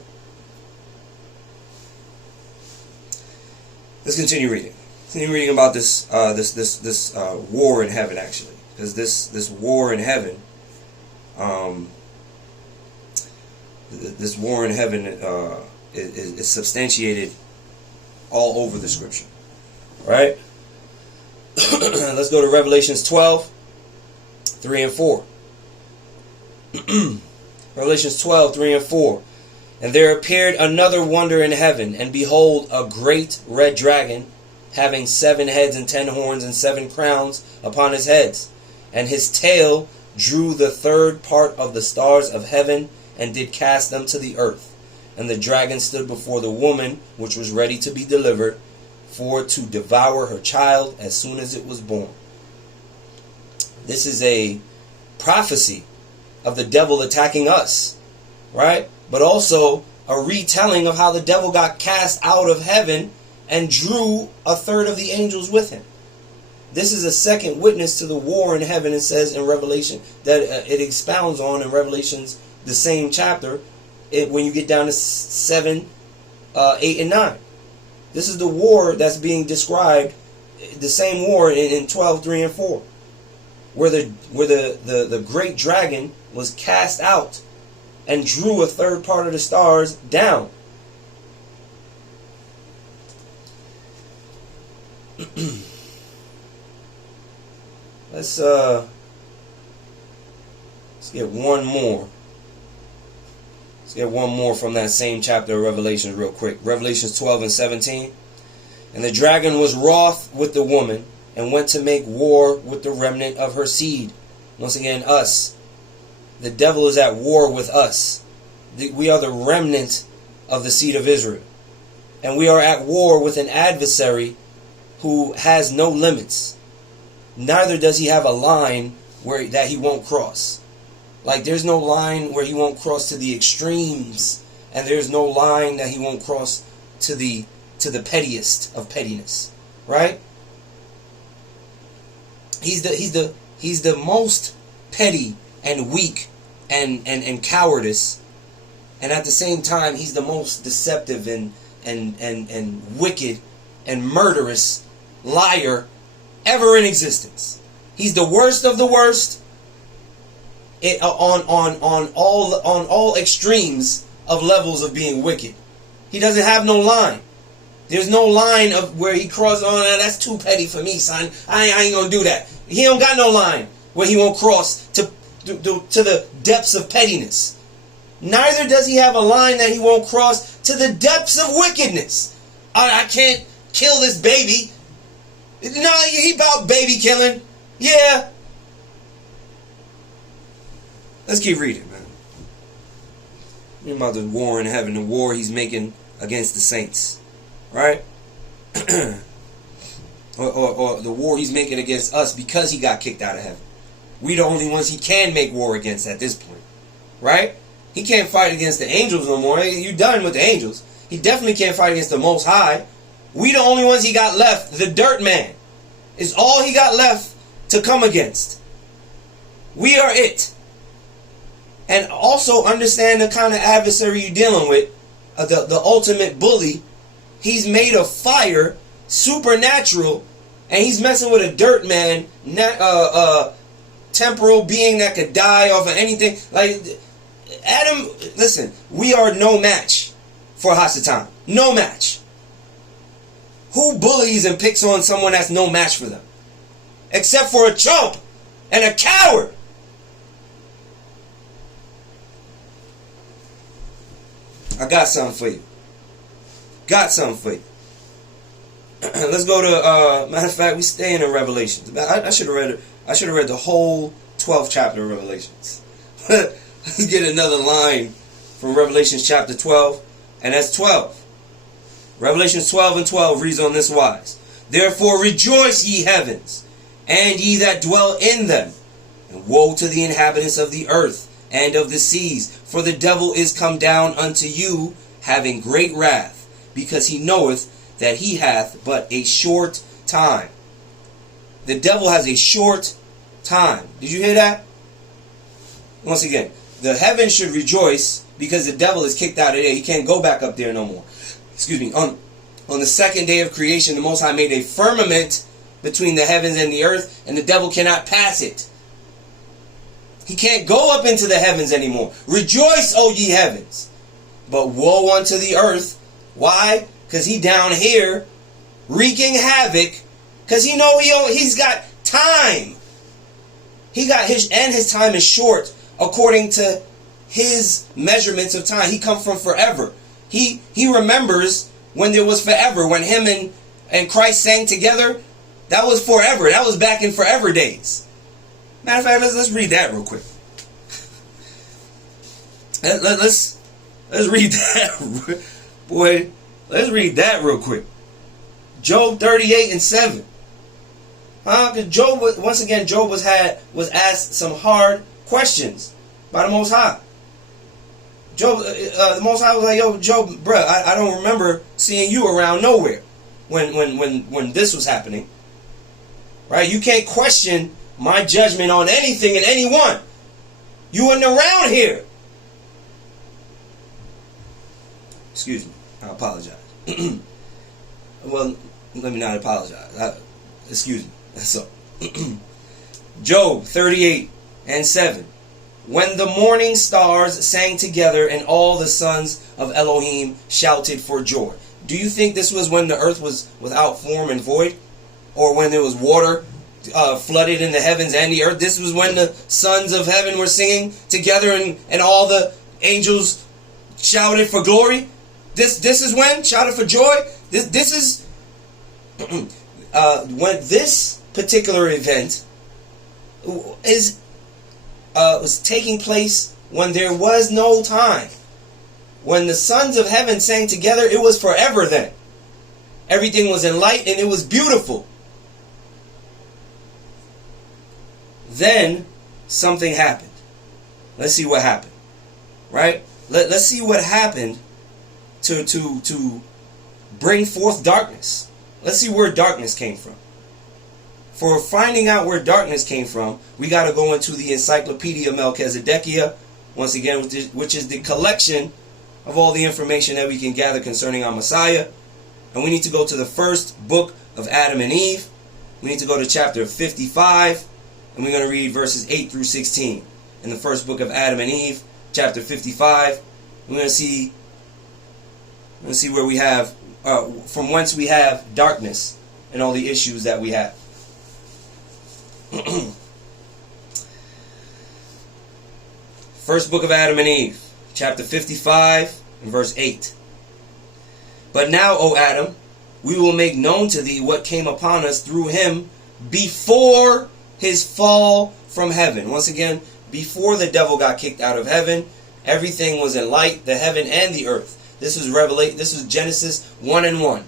Let's continue reading. Continue reading about this war in heaven, actually, because this war in heaven, this war in heaven is substantiated all over the scripture. Right? Let's go to Revelations 12, 3 and 4. Revelations 12, 3 and 4. And there appeared another wonder in heaven, and behold, a great red dragon, having 7 heads and 10 horns and 7 crowns upon his heads. And his tail drew the third part of the stars of heaven, and did cast them to the earth. And the dragon stood before the woman, which was ready to be delivered, for to devour her child as soon as it was born. This is a prophecy of the devil attacking us, right? But also a retelling of how the devil got cast out of heaven and drew a third of the angels with him. This is a second witness to the war in heaven. It says in Revelation that it expounds on in Revelations, the same chapter, when you get down to 7, 8, and 9. This is the war that's being described, the same war in 12, 3, and 4. Where the great dragon was cast out and drew a third part of the stars down. Let's get one more. Let's get one more from that same chapter of Revelation real quick. Revelations 12 and 17. And the dragon was wroth with the woman, and went to make war with the remnant of her seed. Once again, us. The devil is at war with us. We are the remnant of the seed of Israel. And we are at war with an adversary who has no limits. Neither does he have a line that he won't cross. Like, there's no line where he won't cross to the extremes. And there's no line that he won't cross to the pettiest of pettiness. Right? He's the most petty and weak and cowardice, and at the same time he's the most deceptive and wicked and murderous liar ever in existence. He's the worst of the worst on all extremes of levels of being wicked. He doesn't have no line. There's no line of where he crosses on. That's too petty for me, son. I ain't gonna do that. He don't got no line where he won't cross to the depths of pettiness. Neither does he have a line that he won't cross to the depths of wickedness. I can't kill this baby. No, he about baby killing. Yeah. Let's keep reading, man. Reading about the war in heaven, the war he's making against the saints. Right? or the war he's making against us because he got kicked out of heaven. We the only ones he can make war against at this point. Right? He can't fight against the angels no more. You're done with the angels. He definitely can't fight against the Most High. We the only ones he got left. The dirt man is all he got left to come against. We are it. And also understand the kind of adversary you're dealing with. The ultimate bully. He's made of fire, supernatural, and he's messing with a dirt man, temporal being that could die off of anything. Like, Adam, listen, we are no match for Hasatan. No match. Who bullies and picks on someone that's no match for them? Except for a chump. and a coward. I got something for you. Got something for you. Let's go to, matter of fact, we staying in Revelations. I should have read the whole 12th chapter of Revelations. Let's get another line from Revelation chapter 12, and that's 12. Revelations 12 and 12 reads on this wise. Therefore rejoice, ye heavens, and ye that dwell in them, and woe to the inhabitants of the earth and of the seas, for the devil is come down unto you, having great wrath, because he knoweth that he hath but a short time. The devil has a short time. Did you hear that? Once again, the heavens should rejoice because the devil is kicked out of there. He can't go back up there no more. Excuse me. On the second day of creation, the Most High made a firmament between the heavens and the earth, and the devil cannot pass it. He can't go up into the heavens anymore. Rejoice, O ye heavens. But woe unto the earth. Why? Because he down here wreaking havoc. Because he know he's got time. His time is short according to his measurements of time. He come from forever. He remembers when there was forever. When him and Christ sang together, that was forever. That was back in forever days. Matter of fact, let's read that real quick. Let's read that. Boy, let's read that real quick. Job 38 and 7. Because Job was asked some hard questions by the Most High. The Most High was like, yo, Job, bruh, I don't remember seeing you around nowhere when this was happening. Right? You can't question my judgment on anything and anyone. You weren't around here. Excuse me. I apologize. Well, let me not apologize. Excuse me. So, Job 38 and 7. When the morning stars sang together and all the sons of Elohim shouted for joy. Do you think this was when the earth was without form and void? Or when there was water flooded in the heavens and the earth? This was when the sons of heaven were singing together and all the angels shouted for glory? This is when? Shouted for joy? This is when this particular event was taking place when there was no time. When the sons of heaven sang together, it was forever then. Everything was in light and it was beautiful. Then something happened. Let's see what happened. Right? Let's see what happened to bring forth darkness. Let's see where darkness came from. For finding out where darkness came from, we got to go into the Encyclopedia Melkezedek, once again, which is the collection of all the information that we can gather concerning our Messiah. And we need to go to the first book of Adam and Eve. We need to go to chapter 55, and we're going to read verses 8 through 16. In the first book of Adam and Eve, chapter 55, we're going to see where we have, from whence we have darkness and all the issues that we have. First book of Adam and Eve, chapter 55 and verse 8. But now, O Adam, we will make known to thee what came upon us through him before his fall from heaven. Once again, before the devil got kicked out of heaven, everything was in light, the heaven and the earth. This is Genesis 1 and 1.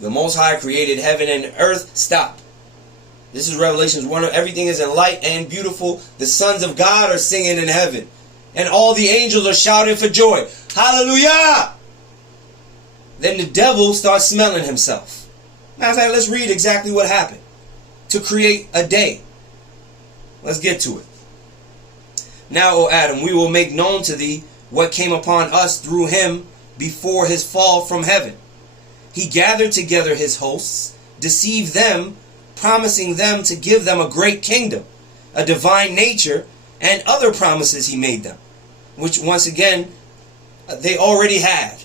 The Most High created heaven and earth. Stop. This is Revelations 1. Everything is in light and beautiful. The sons of God are singing in heaven. And all the angels are shouting for joy. Hallelujah! Then the devil starts smelling himself. Matter of fact, let's read exactly what happened to create a day. Let's get to it. Now, O Adam, we will make known to thee what came upon us through him before his fall from heaven. He gathered together his hosts, deceived them, promising them to give them a great kingdom, a divine nature, and other promises he made them, which once again, they already had.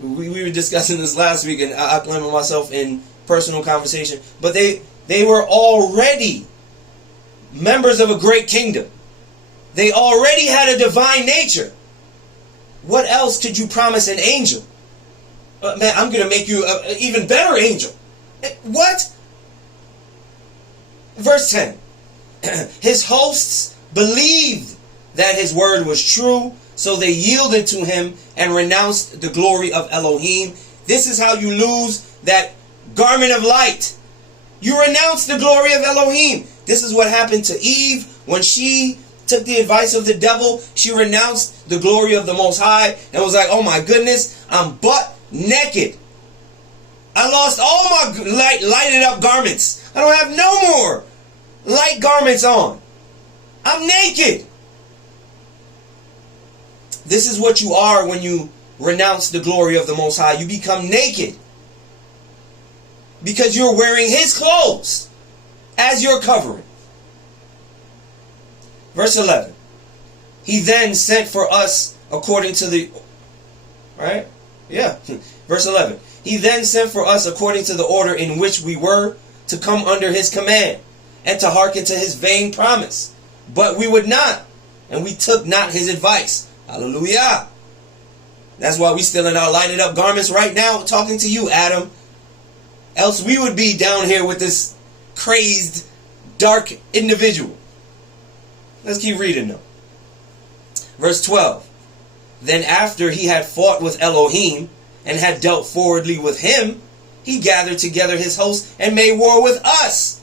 We were discussing this last week, and I blame myself in personal conversation, but they were already members of a great kingdom. They already had a divine nature. What else could you promise an angel? Man, I'm going to make you an even better angel. What? Verse 10. His hosts believed that his word was true, so they yielded to him and renounced the glory of Elohim. This is how you lose that garment of light. You renounce the glory of Elohim. This is what happened to Eve when she took the advice of the devil. She renounced the glory of the Most High and was like, oh my goodness, I'm butt naked. I lost all my lighted up garments. I don't have no more light garments on. I'm naked. This is what you are when you renounce the glory of the Most High. You become naked because you're wearing his clothes as your covering. Verse 11. He then sent for us according to the... Right? Yeah. Verse 11. He then sent for us according to the order in which we were to come under his command and to hearken to his vain promise. But we would not, and we took not his advice. Hallelujah. That's why we still in our lighted up garments right now talking to you, Adam. Else we would be down here with this crazed, dark individual. Let's keep reading though. Verse 12. Then after he had fought with Elohim and had dealt forwardly with him, he gathered together his hosts and made war with us.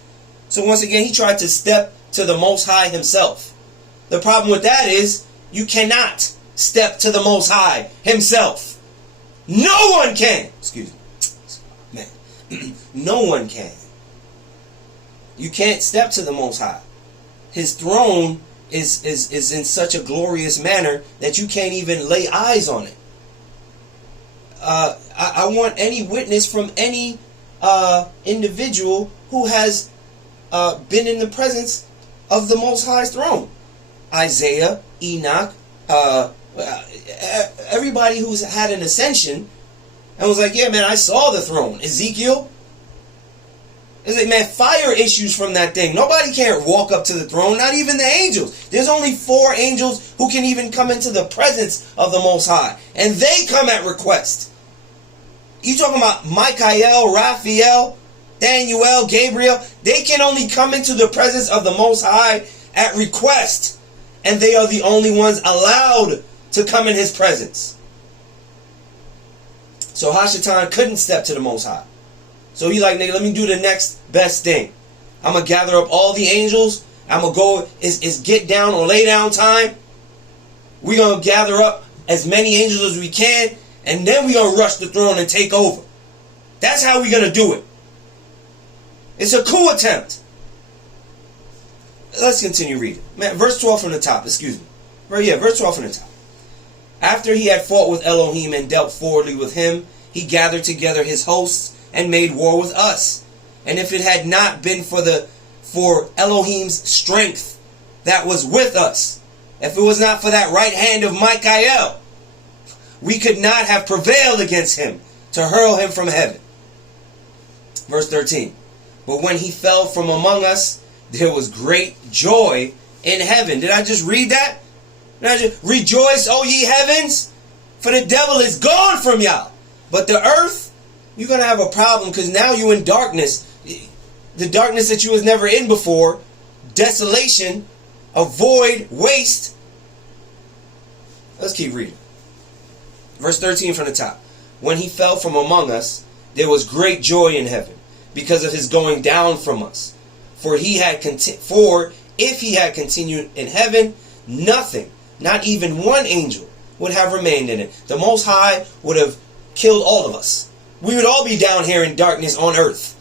So once again, he tried to step to the Most High himself. The problem with that is you cannot step to the Most High himself. No one can. Excuse me. Man. No one can. You can't step to the Most High. His throne is in such a glorious manner that you can't even lay eyes on it. I want any witness from any individual who has been in the presence of the Most High's throne. Isaiah, Enoch, everybody who's had an ascension and was like, yeah, man, I saw the throne. Ezekiel. It's like, man, fire issues from that thing. Nobody can't walk up to the throne, not even the angels. There's only 4 angels who can even come into the presence of the Most High. And they come at request. You talking about Michael, Raphael, Daniel, Gabriel? They can only come into the presence of the Most High at request. And they are the only ones allowed to come in his presence. So Hashatan couldn't step to the Most High. So he like, nigga, let me do the next best thing. I'm going to gather up all the angels. I'm going to go, it's get down or lay down time. We're going to gather up as many angels as we can. And then we're going to rush the throne and take over. That's how we're going to do it. It's a coup attempt. Let's continue reading. Man, verse 12 from the top, excuse me. Right here, verse 12 from the top. After he had fought with Elohim and dealt forwardly with him, he gathered together his hosts and made war with us. And if it had not been for Elohim's strength that was with us, if it was not for that right hand of Michael, we could not have prevailed against him to hurl him from heaven. Verse 13. But when he fell from among us, there was great joy in heaven. Did I just read that? Did I just rejoice, O ye heavens? For the devil is gone from y'all. But the earth, you're going to have a problem because now you're in darkness. The darkness that you was never in before. Desolation, a void, waste. Let's keep reading. Verse 13 from the top. When he fell from among us, there was great joy in heaven because of his going down from us. For if he had continued in heaven, nothing, not even one angel, would have remained in it. The Most High would have killed all of us. We would all be down here in darkness on earth.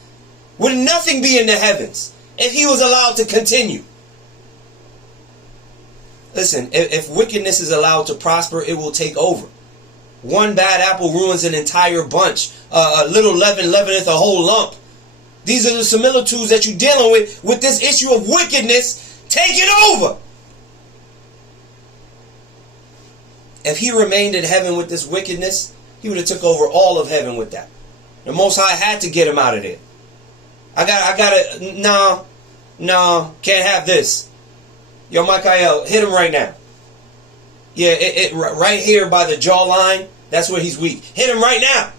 Would nothing be in the heavens if he was allowed to continue? Listen, if wickedness is allowed to prosper, it will take over. One bad apple ruins an entire bunch. A little leaven leaveneth a whole lump. These are the similitudes that you're dealing with this issue of wickedness. Take it over. If he remained in heaven with this wickedness, he would have took over all of heaven with that. The Most High had to get him out of there. No, can't have this. Yo, Michael, hit him right now. Yeah, right here by the jawline, that's where he's weak. Hit him right now.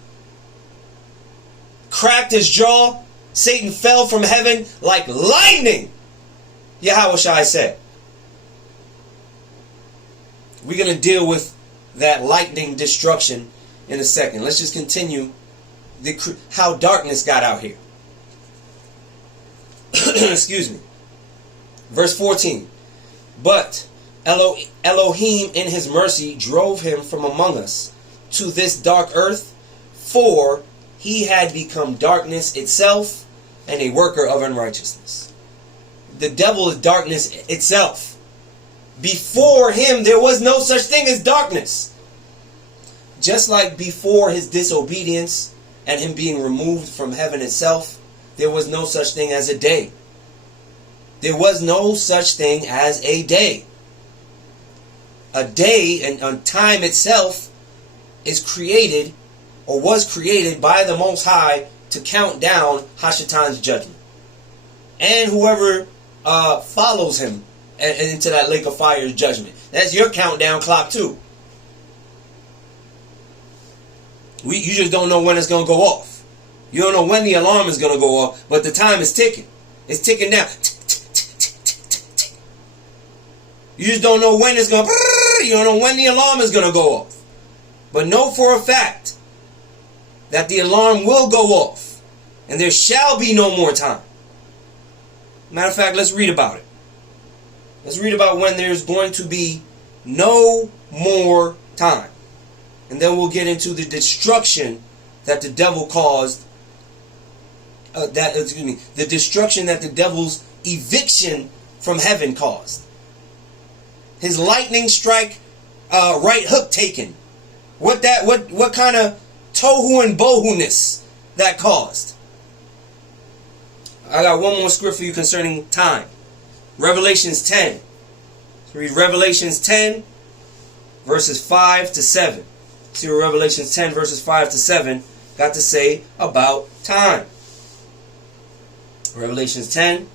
Cracked his jaw. Satan fell from heaven like lightning. Yahweh Shai said. We're going to deal with that lightning destruction in a second. Let's just continue how darkness got out here. Excuse me. Verse 14. But Elohim in his mercy drove him from among us to this dark earth, for he had become darkness itself and a worker of unrighteousness. The devil is darkness itself. Before him there was no such thing as darkness. Just like before his disobedience and him being removed from heaven itself, there was no such thing as a day. There was no such thing as a day. A day and time itself is created or was created by the Most High to count down Hashatan's judgment. And whoever follows him into that lake of fire's judgment. That's your countdown clock too. You just don't know when it's going to go off. You don't know when the alarm is going to go off, but the time is ticking. It's ticking down. You just don't know when it's going to... You don't know when the alarm is going to go off. But know for a fact that the alarm will go off. And there shall be no more time. Matter of fact, let's read about it. Let's read about when there's going to be no more time. And then we'll get into the destruction that the devil caused. The destruction that the devil's eviction from heaven caused. His lightning strike, right hook taken. What kind of tohu and bohu-ness that caused. I got one more script for you concerning time. Revelations 10. Let's read Revelations 10, verses 5 to 7. See what Revelations 10, verses 5 to 7 got to say about time. Revelations 10,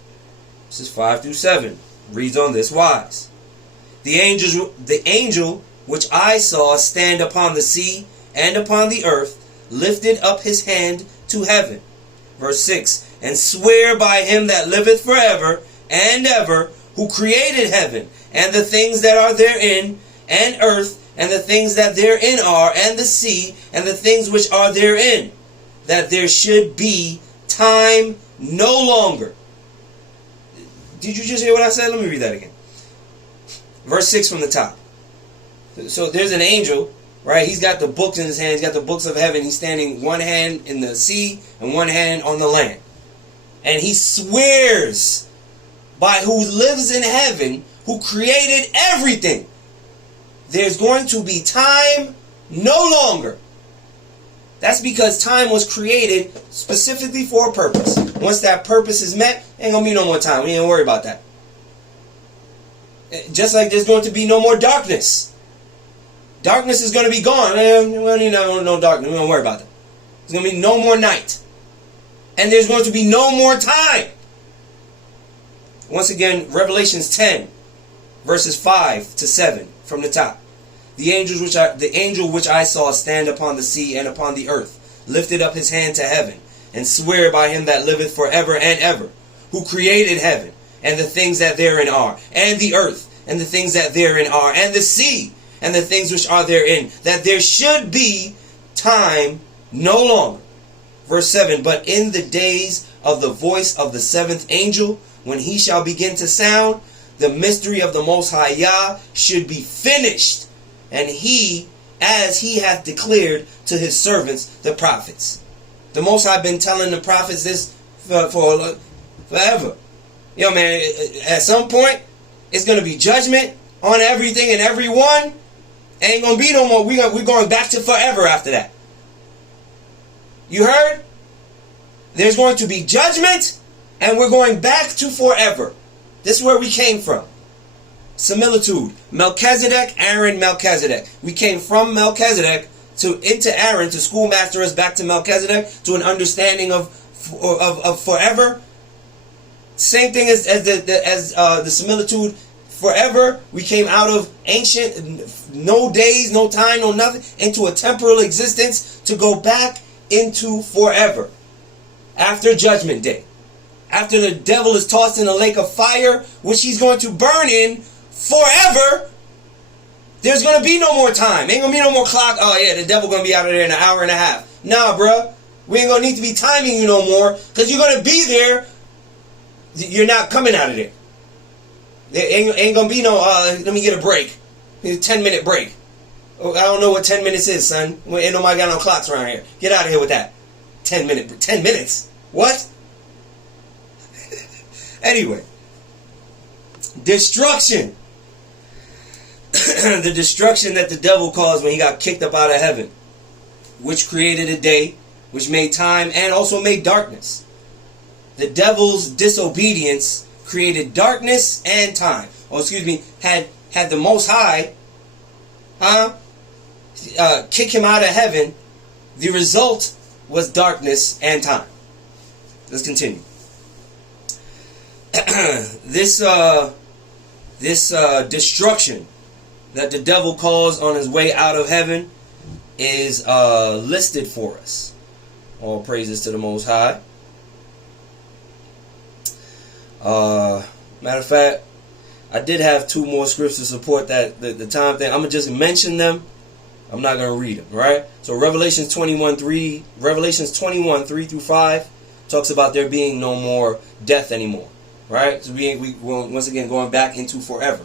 verses 5 through 7 reads on this wise. The angel which I saw stand upon the sea and upon the earth lifted up his hand to heaven. Verse 6. And swear by him that liveth forever and ever, who created heaven and the things that are therein, and earth and the things that therein are, and the sea and the things which are therein, that there should be time no longer. Did you just hear what I said? Let me read that again. Verse 6 from the top. So there's an angel, right? He's got the books in his hand. He's got the books of heaven. He's standing one hand in the sea and one hand on the land. And he swears by who lives in heaven, who created everything. There's going to be time no longer. That's because time was created specifically for a purpose. Once that purpose is met, ain't going to be no more time. We ain't worry about that. Just like there's going to be no more darkness. Darkness is going to be gone. We don't need no darkness. We don't worry about that. There's going to be no more night. And there's going to be no more time. Once again, Revelations 10, verses 5 to 7 from the top. The angel which I saw stand upon the sea and upon the earth lifted up his hand to heaven, and swear by him that liveth forever and ever, who created heaven and the things that therein are, and the earth and the things that therein are, and the sea and the things which are therein, that there should be time no longer. Verse 7, but in the days of the voice of the seventh angel, when he shall begin to sound, the mystery of the Most High Yah should be finished, and he, as he hath declared to his servants, the prophets. The Most High been telling the prophets this for forever. Yo, man, at some point, it's going to be judgment on everything and everyone. Ain't going to be no more. We're going back to forever after that. You heard? There's going to be judgment, and we're going back to forever. This is where we came from. Similitude. Melkezedek, Aaron, Melkezedek. We came from Melkezedek into Aaron to schoolmaster us back to Melkezedek to an understanding of forever. Same thing as the similitude. Forever, we came out of ancient, no days, no time, no nothing, into a temporal existence to go back into forever. After Judgment Day. After the devil is tossed in a lake of fire, which he's going to burn in forever, there's going to be no more time. Ain't going to be no more clock. Oh yeah, the devil going to be out of there in an hour and a half. Nah, bruh. We ain't going to need to be timing you no more, because you're going to be there. You're not coming out of there. There ain't going to be no, let me get a break. A 10-minute break. Oh, I don't know what 10 minutes is, son. Ain't nobody got no clocks around here. Get out of here with that. 10 minutes? What? Anyway. Destruction. The destruction that the devil caused when he got kicked up out of heaven. Which created a day, which made time, and also made darkness. The devil's disobedience created darkness and time. Had the Most High kick him out of heaven, the result was darkness and time. Let's continue. This destruction that the devil caused on his way out of heaven is listed for us. All praises to the Most High. Matter of fact, I did have 2 more scripts to support that the time thing. I'm gonna just mention them. I'm not gonna read them, right? So Revelations 21 3 through 5 talks about there being no more death anymore, right? So we once again going back into forever.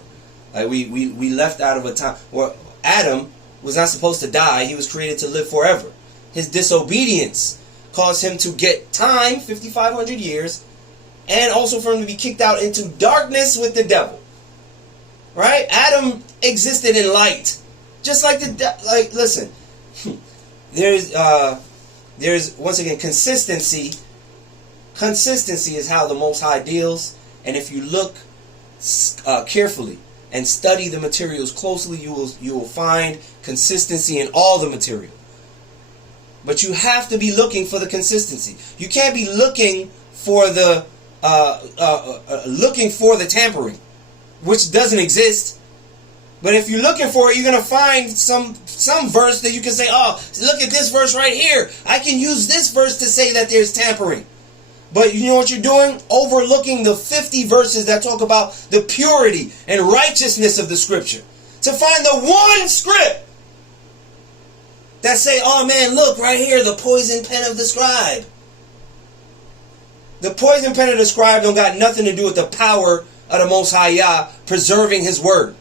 Like we left out of a time where Adam was not supposed to die. He was created to live forever. His disobedience caused him to get time, 5,500 years, and also for him to be kicked out into darkness with the devil. Right? Adam existed in light. Just like listen. There's once again consistency. Consistency is how the Most High deals, and if you look carefully and study the materials closely, you will find consistency in all the material. But you have to be looking for the consistency. You can't be looking for the tampering, which doesn't exist. But if you're looking for it, you're going to find some verse that you can say, oh, look at this verse right here. I can use this verse to say that there's tampering. But you know what you're doing? Overlooking the 50 verses that talk about the purity and righteousness of the scripture. To find the one script that say, oh man, look right here, the poison pen of the scribe. The poison pen of the scribe don't got nothing to do with the power of the Most High Yah preserving his word.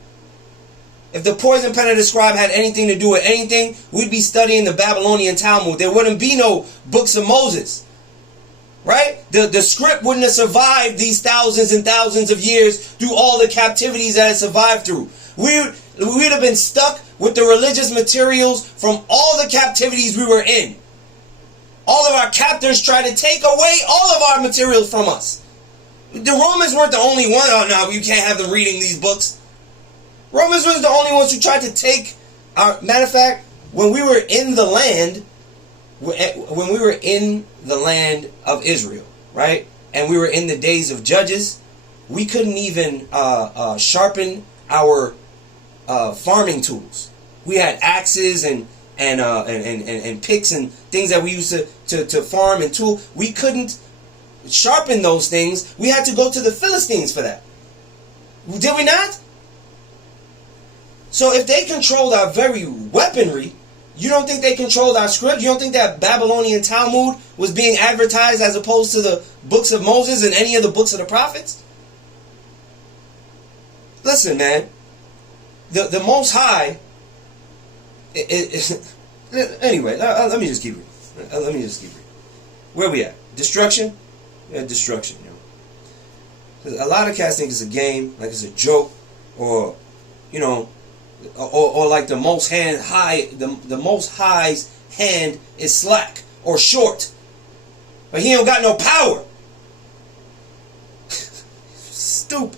If the poison pen of the scribe had anything to do with anything, we'd be studying the Babylonian Talmud. There wouldn't be no books of Moses. Right? The script wouldn't have survived these thousands and thousands of years through all the captivities that it survived through. We'd have been stuck with the religious materials from all the captivities we were in. All of our captors tried to take away all of our materials from us. The Romans weren't the only one. Oh no, you can't have them reading these books. Romans was the only ones who tried to take our... Matter of fact, when we were in the land of Israel, right? And we were in the days of Judges, we couldn't even sharpen our farming tools. We had axes and picks and things that we used to farm and tool. We couldn't sharpen those things. We had to go to the Philistines for that. Did we not? So if they controlled our very weaponry, you don't think they controlled our script? You don't think that Babylonian Talmud was being advertised as opposed to the books of Moses and any of the books of the prophets? Listen, man. The Most High... Anyway, let me just keep it. Where we at? Destruction? Yeah, destruction, you know. A lot of cats think it's a game, like it's a joke, or, you know... Or like the Most High's hand is slack or short, but he don't got no power. Stupid.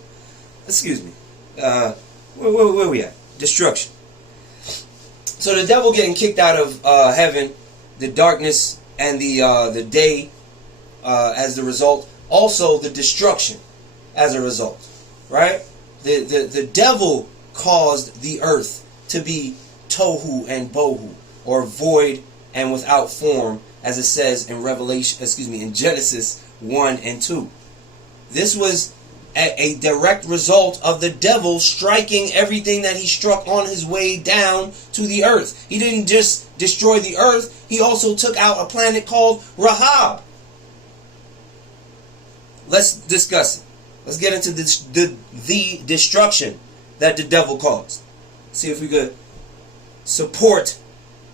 Excuse me. Where we at? Destruction. So the devil getting kicked out of heaven, the darkness and the day as the result also the destruction as a result. Right? The devil caused the earth to be tohu and bohu, or void and without form, as it says in in Genesis 1 and 2. This was a direct result of the devil striking everything that he struck on his way down to the earth. He didn't just destroy the earth, he also took out a planet called Rahab. Let's discuss it. Let's get into the destruction that the devil caused. See if we could support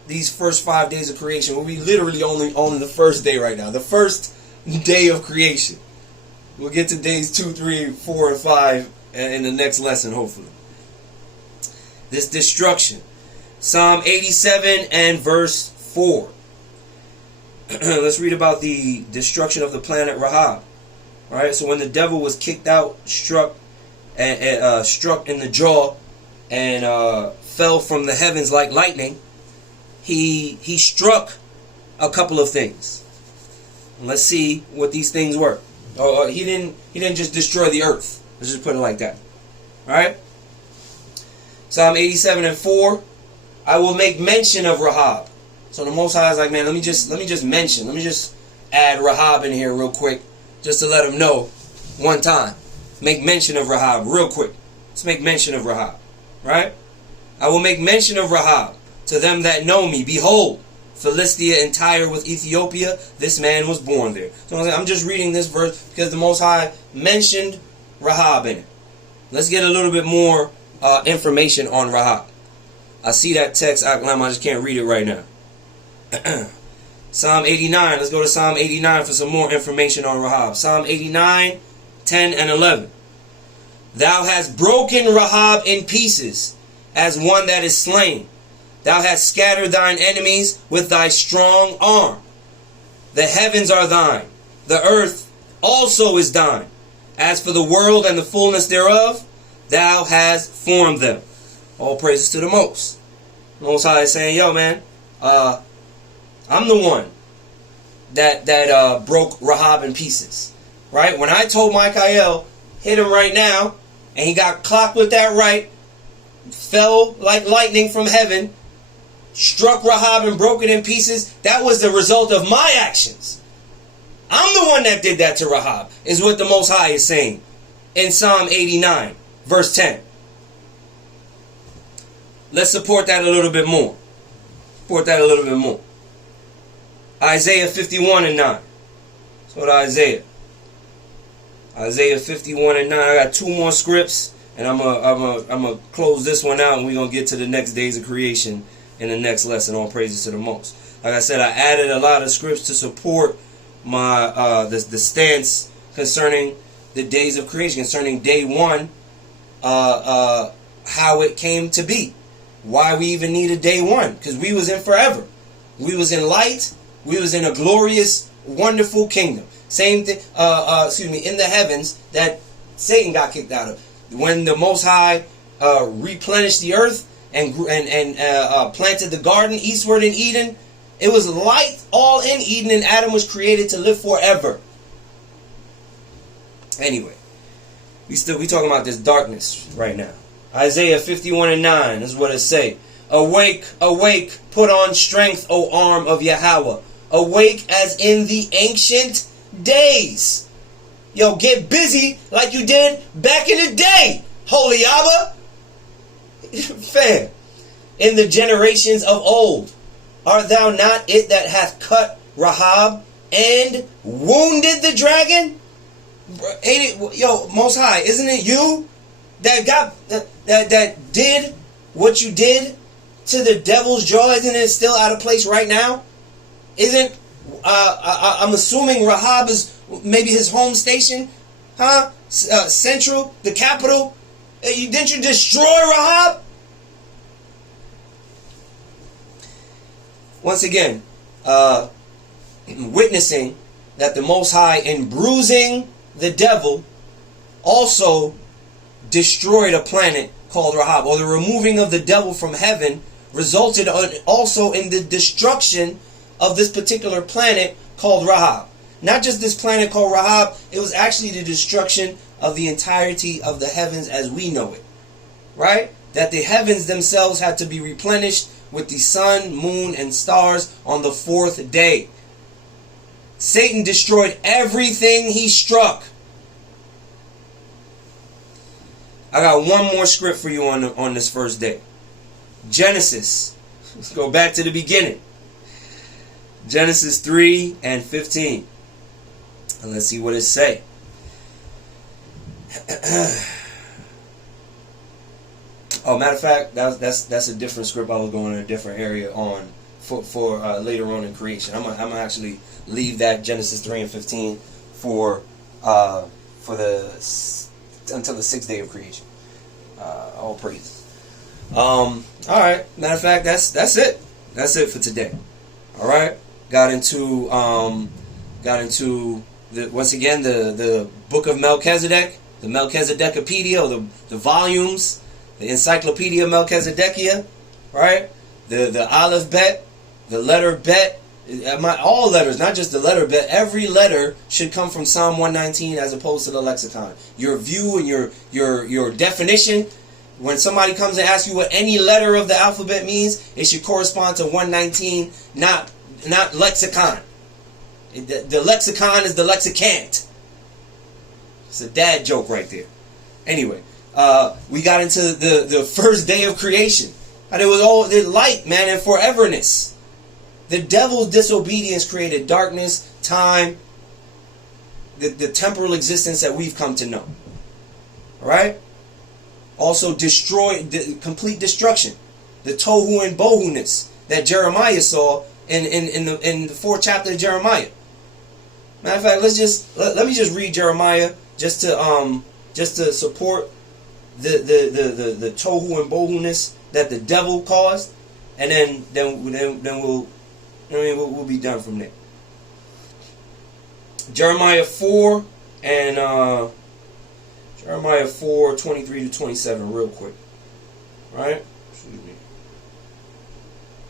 these first 5 days of creation. We literally only on the first day right now. The first day of creation. We'll get to days 2, 3, 4, and 5 in the next lesson, hopefully. This destruction. Psalm 87 and verse 4. Let's read about the destruction of the planet Rahab. All right, so when the devil was kicked out, struck in the jaw, and fell from the heavens like lightning, he struck a couple of things. Let's see what these things were. He didn't just destroy the earth. Let's just put it like that. All right. Psalm 87 and 4. I will make mention of Rahab. So the Most High is like, man, let me just add Rahab in here real quick, just to let him know one time. Make mention of Rahab real quick. Let's make mention of Rahab. Right? I will make mention of Rahab to them that know me. Behold, Philistia and Tyre with Ethiopia, this man was born there. So I'm just reading this verse because the Most High mentioned Rahab in it. Let's get a little bit more information on Rahab. I see that text, I just can't read it right now. Psalm 89. Let's go to Psalm 89 for some more information on Rahab. Psalm 89, 10 and 11. Thou hast broken Rahab in pieces as one that is slain. Thou hast scattered thine enemies with thy strong arm. The heavens are thine. The earth also is thine. As for the world and the fullness thereof, thou hast formed them. All praises to the Most. Most High is saying, yo, man, I'm the one that broke Rahab in pieces. Right? When I told Michael, hit him right now, and he got clocked with that right, fell like lightning from heaven, struck Rahab and broke it in pieces, that was the result of my actions. I'm the one that did that to Rahab, is what the Most High is saying in Psalm 89, verse 10. Let's support that a little bit more. Isaiah 51 and 9. Let's go to Isaiah. Isaiah 51 and 9. I got 2 more scripts, and I'm gonna close this one out, and we're gonna get to the next days of creation in the next lesson. All praises to the Most. Like I said, I added a lot of scripts to support my the stance concerning the days of creation, concerning day 1, how it came to be, why we even needed day 1, because we was in forever, we was in light, we was in a glorious, wonderful kingdom. Same thing, in the heavens that Satan got kicked out of. When the Most High replenished the earth and planted the garden eastward in Eden, it was light all in Eden, and Adam was created to live forever. Anyway, we talking about this darkness right now. Isaiah 51 and 9 is what it say. Awake, awake, put on strength, O arm of Yahweh. Awake as in the ancient days. Yo, get busy like you did back in the day, Holy Abba. Fam. In the generations of old, art thou not it that hath cut Rahab and wounded the dragon? Ain't it, yo, Most High, isn't it you that got that did what you did to the devil's jaw? Isn't it still out of place right now? Isn't I'm assuming Rahab is maybe his home station, huh? Central, the capital. Didn't you destroy Rahab? Once again, witnessing that the Most High, in bruising the devil, also destroyed a planet called Rahab, or the removing of the devil from heaven resulted also in the destruction of this particular planet called Rahab. not just this planet called Rahab. It was actually the destruction of the entirety of the heavens as we know it. Right? That the heavens themselves had to be replenished with the sun, moon, and stars on the fourth day. Satan destroyed everything he struck. I got one more script for you on this first day. Genesis. Let's go back to the beginning. Genesis 3 and 15. And let's see what it say. Oh, matter of fact, that's a different script. I was going in a different area on for later on in creation. I'm gonna actually leave that Genesis 3 and 15 for until the 6th day of creation. All praise. All right. Matter of fact, that's it. That's it for today. All right. Got into once again the book of Melkezedek, the Melkezedek apedia, or the volumes, the Encyclopedia Melchezedekia, right? The Aleph Bet, the letter Bet, all letters, not just the letter Bet. Every letter should come from Psalm 119 as opposed to the lexicon. Your view and your definition. When somebody comes and asks you what any letter of the alphabet means, it should correspond to 119, not lexicon. The lexicon is the lexicant. It's a dad joke right there. Anyway, we got into the first day of creation. And it was all the light, man, and foreverness. The devil's disobedience created darkness, time, the temporal existence that we've come to know. All right? Also complete destruction. The tohu and bohu-ness that Jeremiah saw in the 4th chapter of Jeremiah. Matter of fact, let me just read Jeremiah just to support the tohu and bohu-ness that the devil caused, and then we'll be done from there. Jeremiah 4 and Jeremiah 4, 23 to 27, real quick. Right? Excuse me.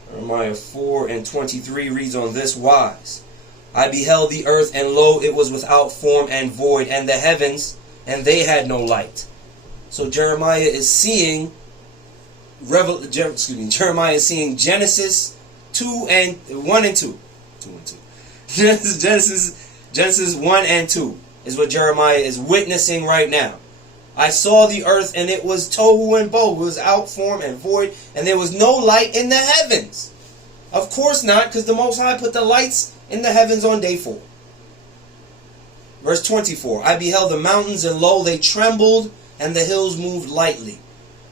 Jeremiah 4 and 23 reads on this wise. I beheld the earth, and lo, it was without form and void, and the heavens, and they had no light. So Jeremiah is seeing Jeremiah is seeing Genesis 1 and 2. Genesis 1 and 2 is what Jeremiah is witnessing right now. I saw the earth, and it was tohu and bohu. It was out form and void, and there was no light in the heavens. Of course not, because the Most High put the lights in the heavens on day 4. Verse 24. I beheld the mountains, and lo, they trembled, and the hills moved lightly.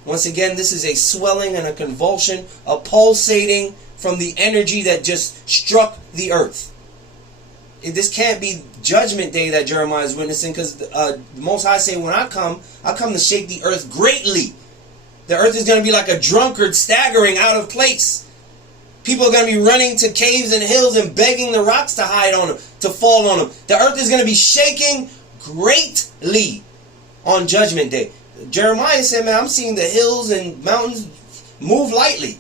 Once again, this is a swelling and a convulsion, a pulsating from the energy that just struck the earth. This can't be Judgment Day that Jeremiah is witnessing, because the Most High say, when I come to shake the earth greatly. The earth is going to be like a drunkard staggering out of place. People are going to be running to caves and hills and begging the rocks to hide on them, to fall on them. The earth is going to be shaking greatly on Judgment Day. Jeremiah said, man, I'm seeing the hills and mountains move lightly,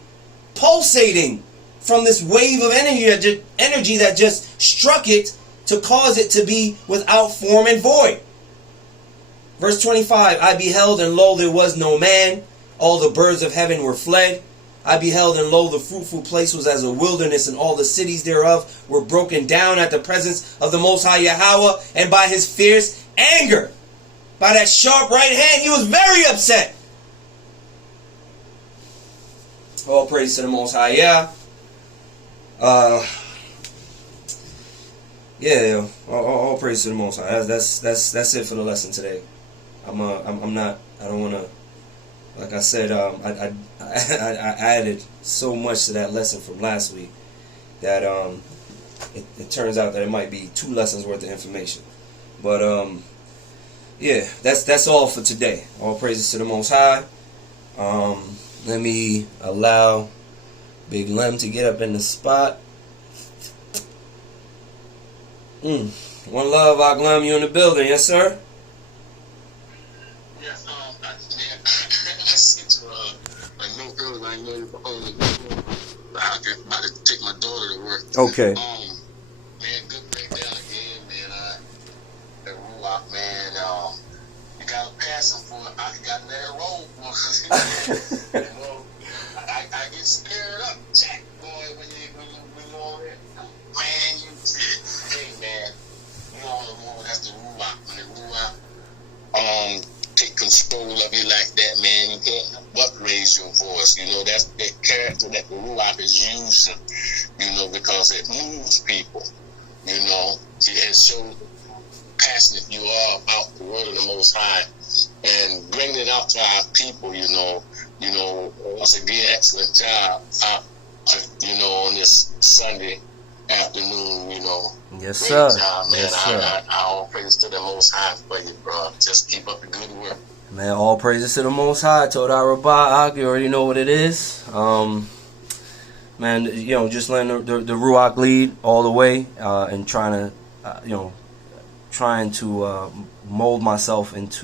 pulsating from this wave of energy that just struck it to cause it to be without form and void. Verse 25, I beheld, and lo, there was no man. All the birds of heaven were fled. I beheld, and lo, the fruitful place was as a wilderness, and all the cities thereof were broken down at the presence of the Most High Yahweh, and by his fierce anger. By that sharp right hand, he was very upset. All praise to the Most High, yeah. All praise to the Most High. That's it for the lesson today. I don't want to, like I said, I added so much to that lesson from last week that it turns out that it might be 2 lessons worth of information. But yeah, that's all for today. All praises to the Most High. Let me allow Big Lem to get up in the spot. One love, Aglem, you in the building, yes sir? Yes, I sent to like no early, like no I could take my daughter to work. Okay. Man, good breakdown again, love you like that, man, you can't help but raise your voice. You know, that's the character that the Ruach is using, you know, because it moves people, you know. It shows passionate you are about the word of the Most High and bringing it out to our people, you know. Once again, excellent job, you know, on this Sunday afternoon, you know. Yes, Great sir. job, man. Yes, sir. I all praise to the Most High for you, bro. Just keep up the good work. Man, all praises to the Most High. Told Rabbi, you already know what it is. Man, you know, just letting the Ruach lead all the way, and trying to mold myself into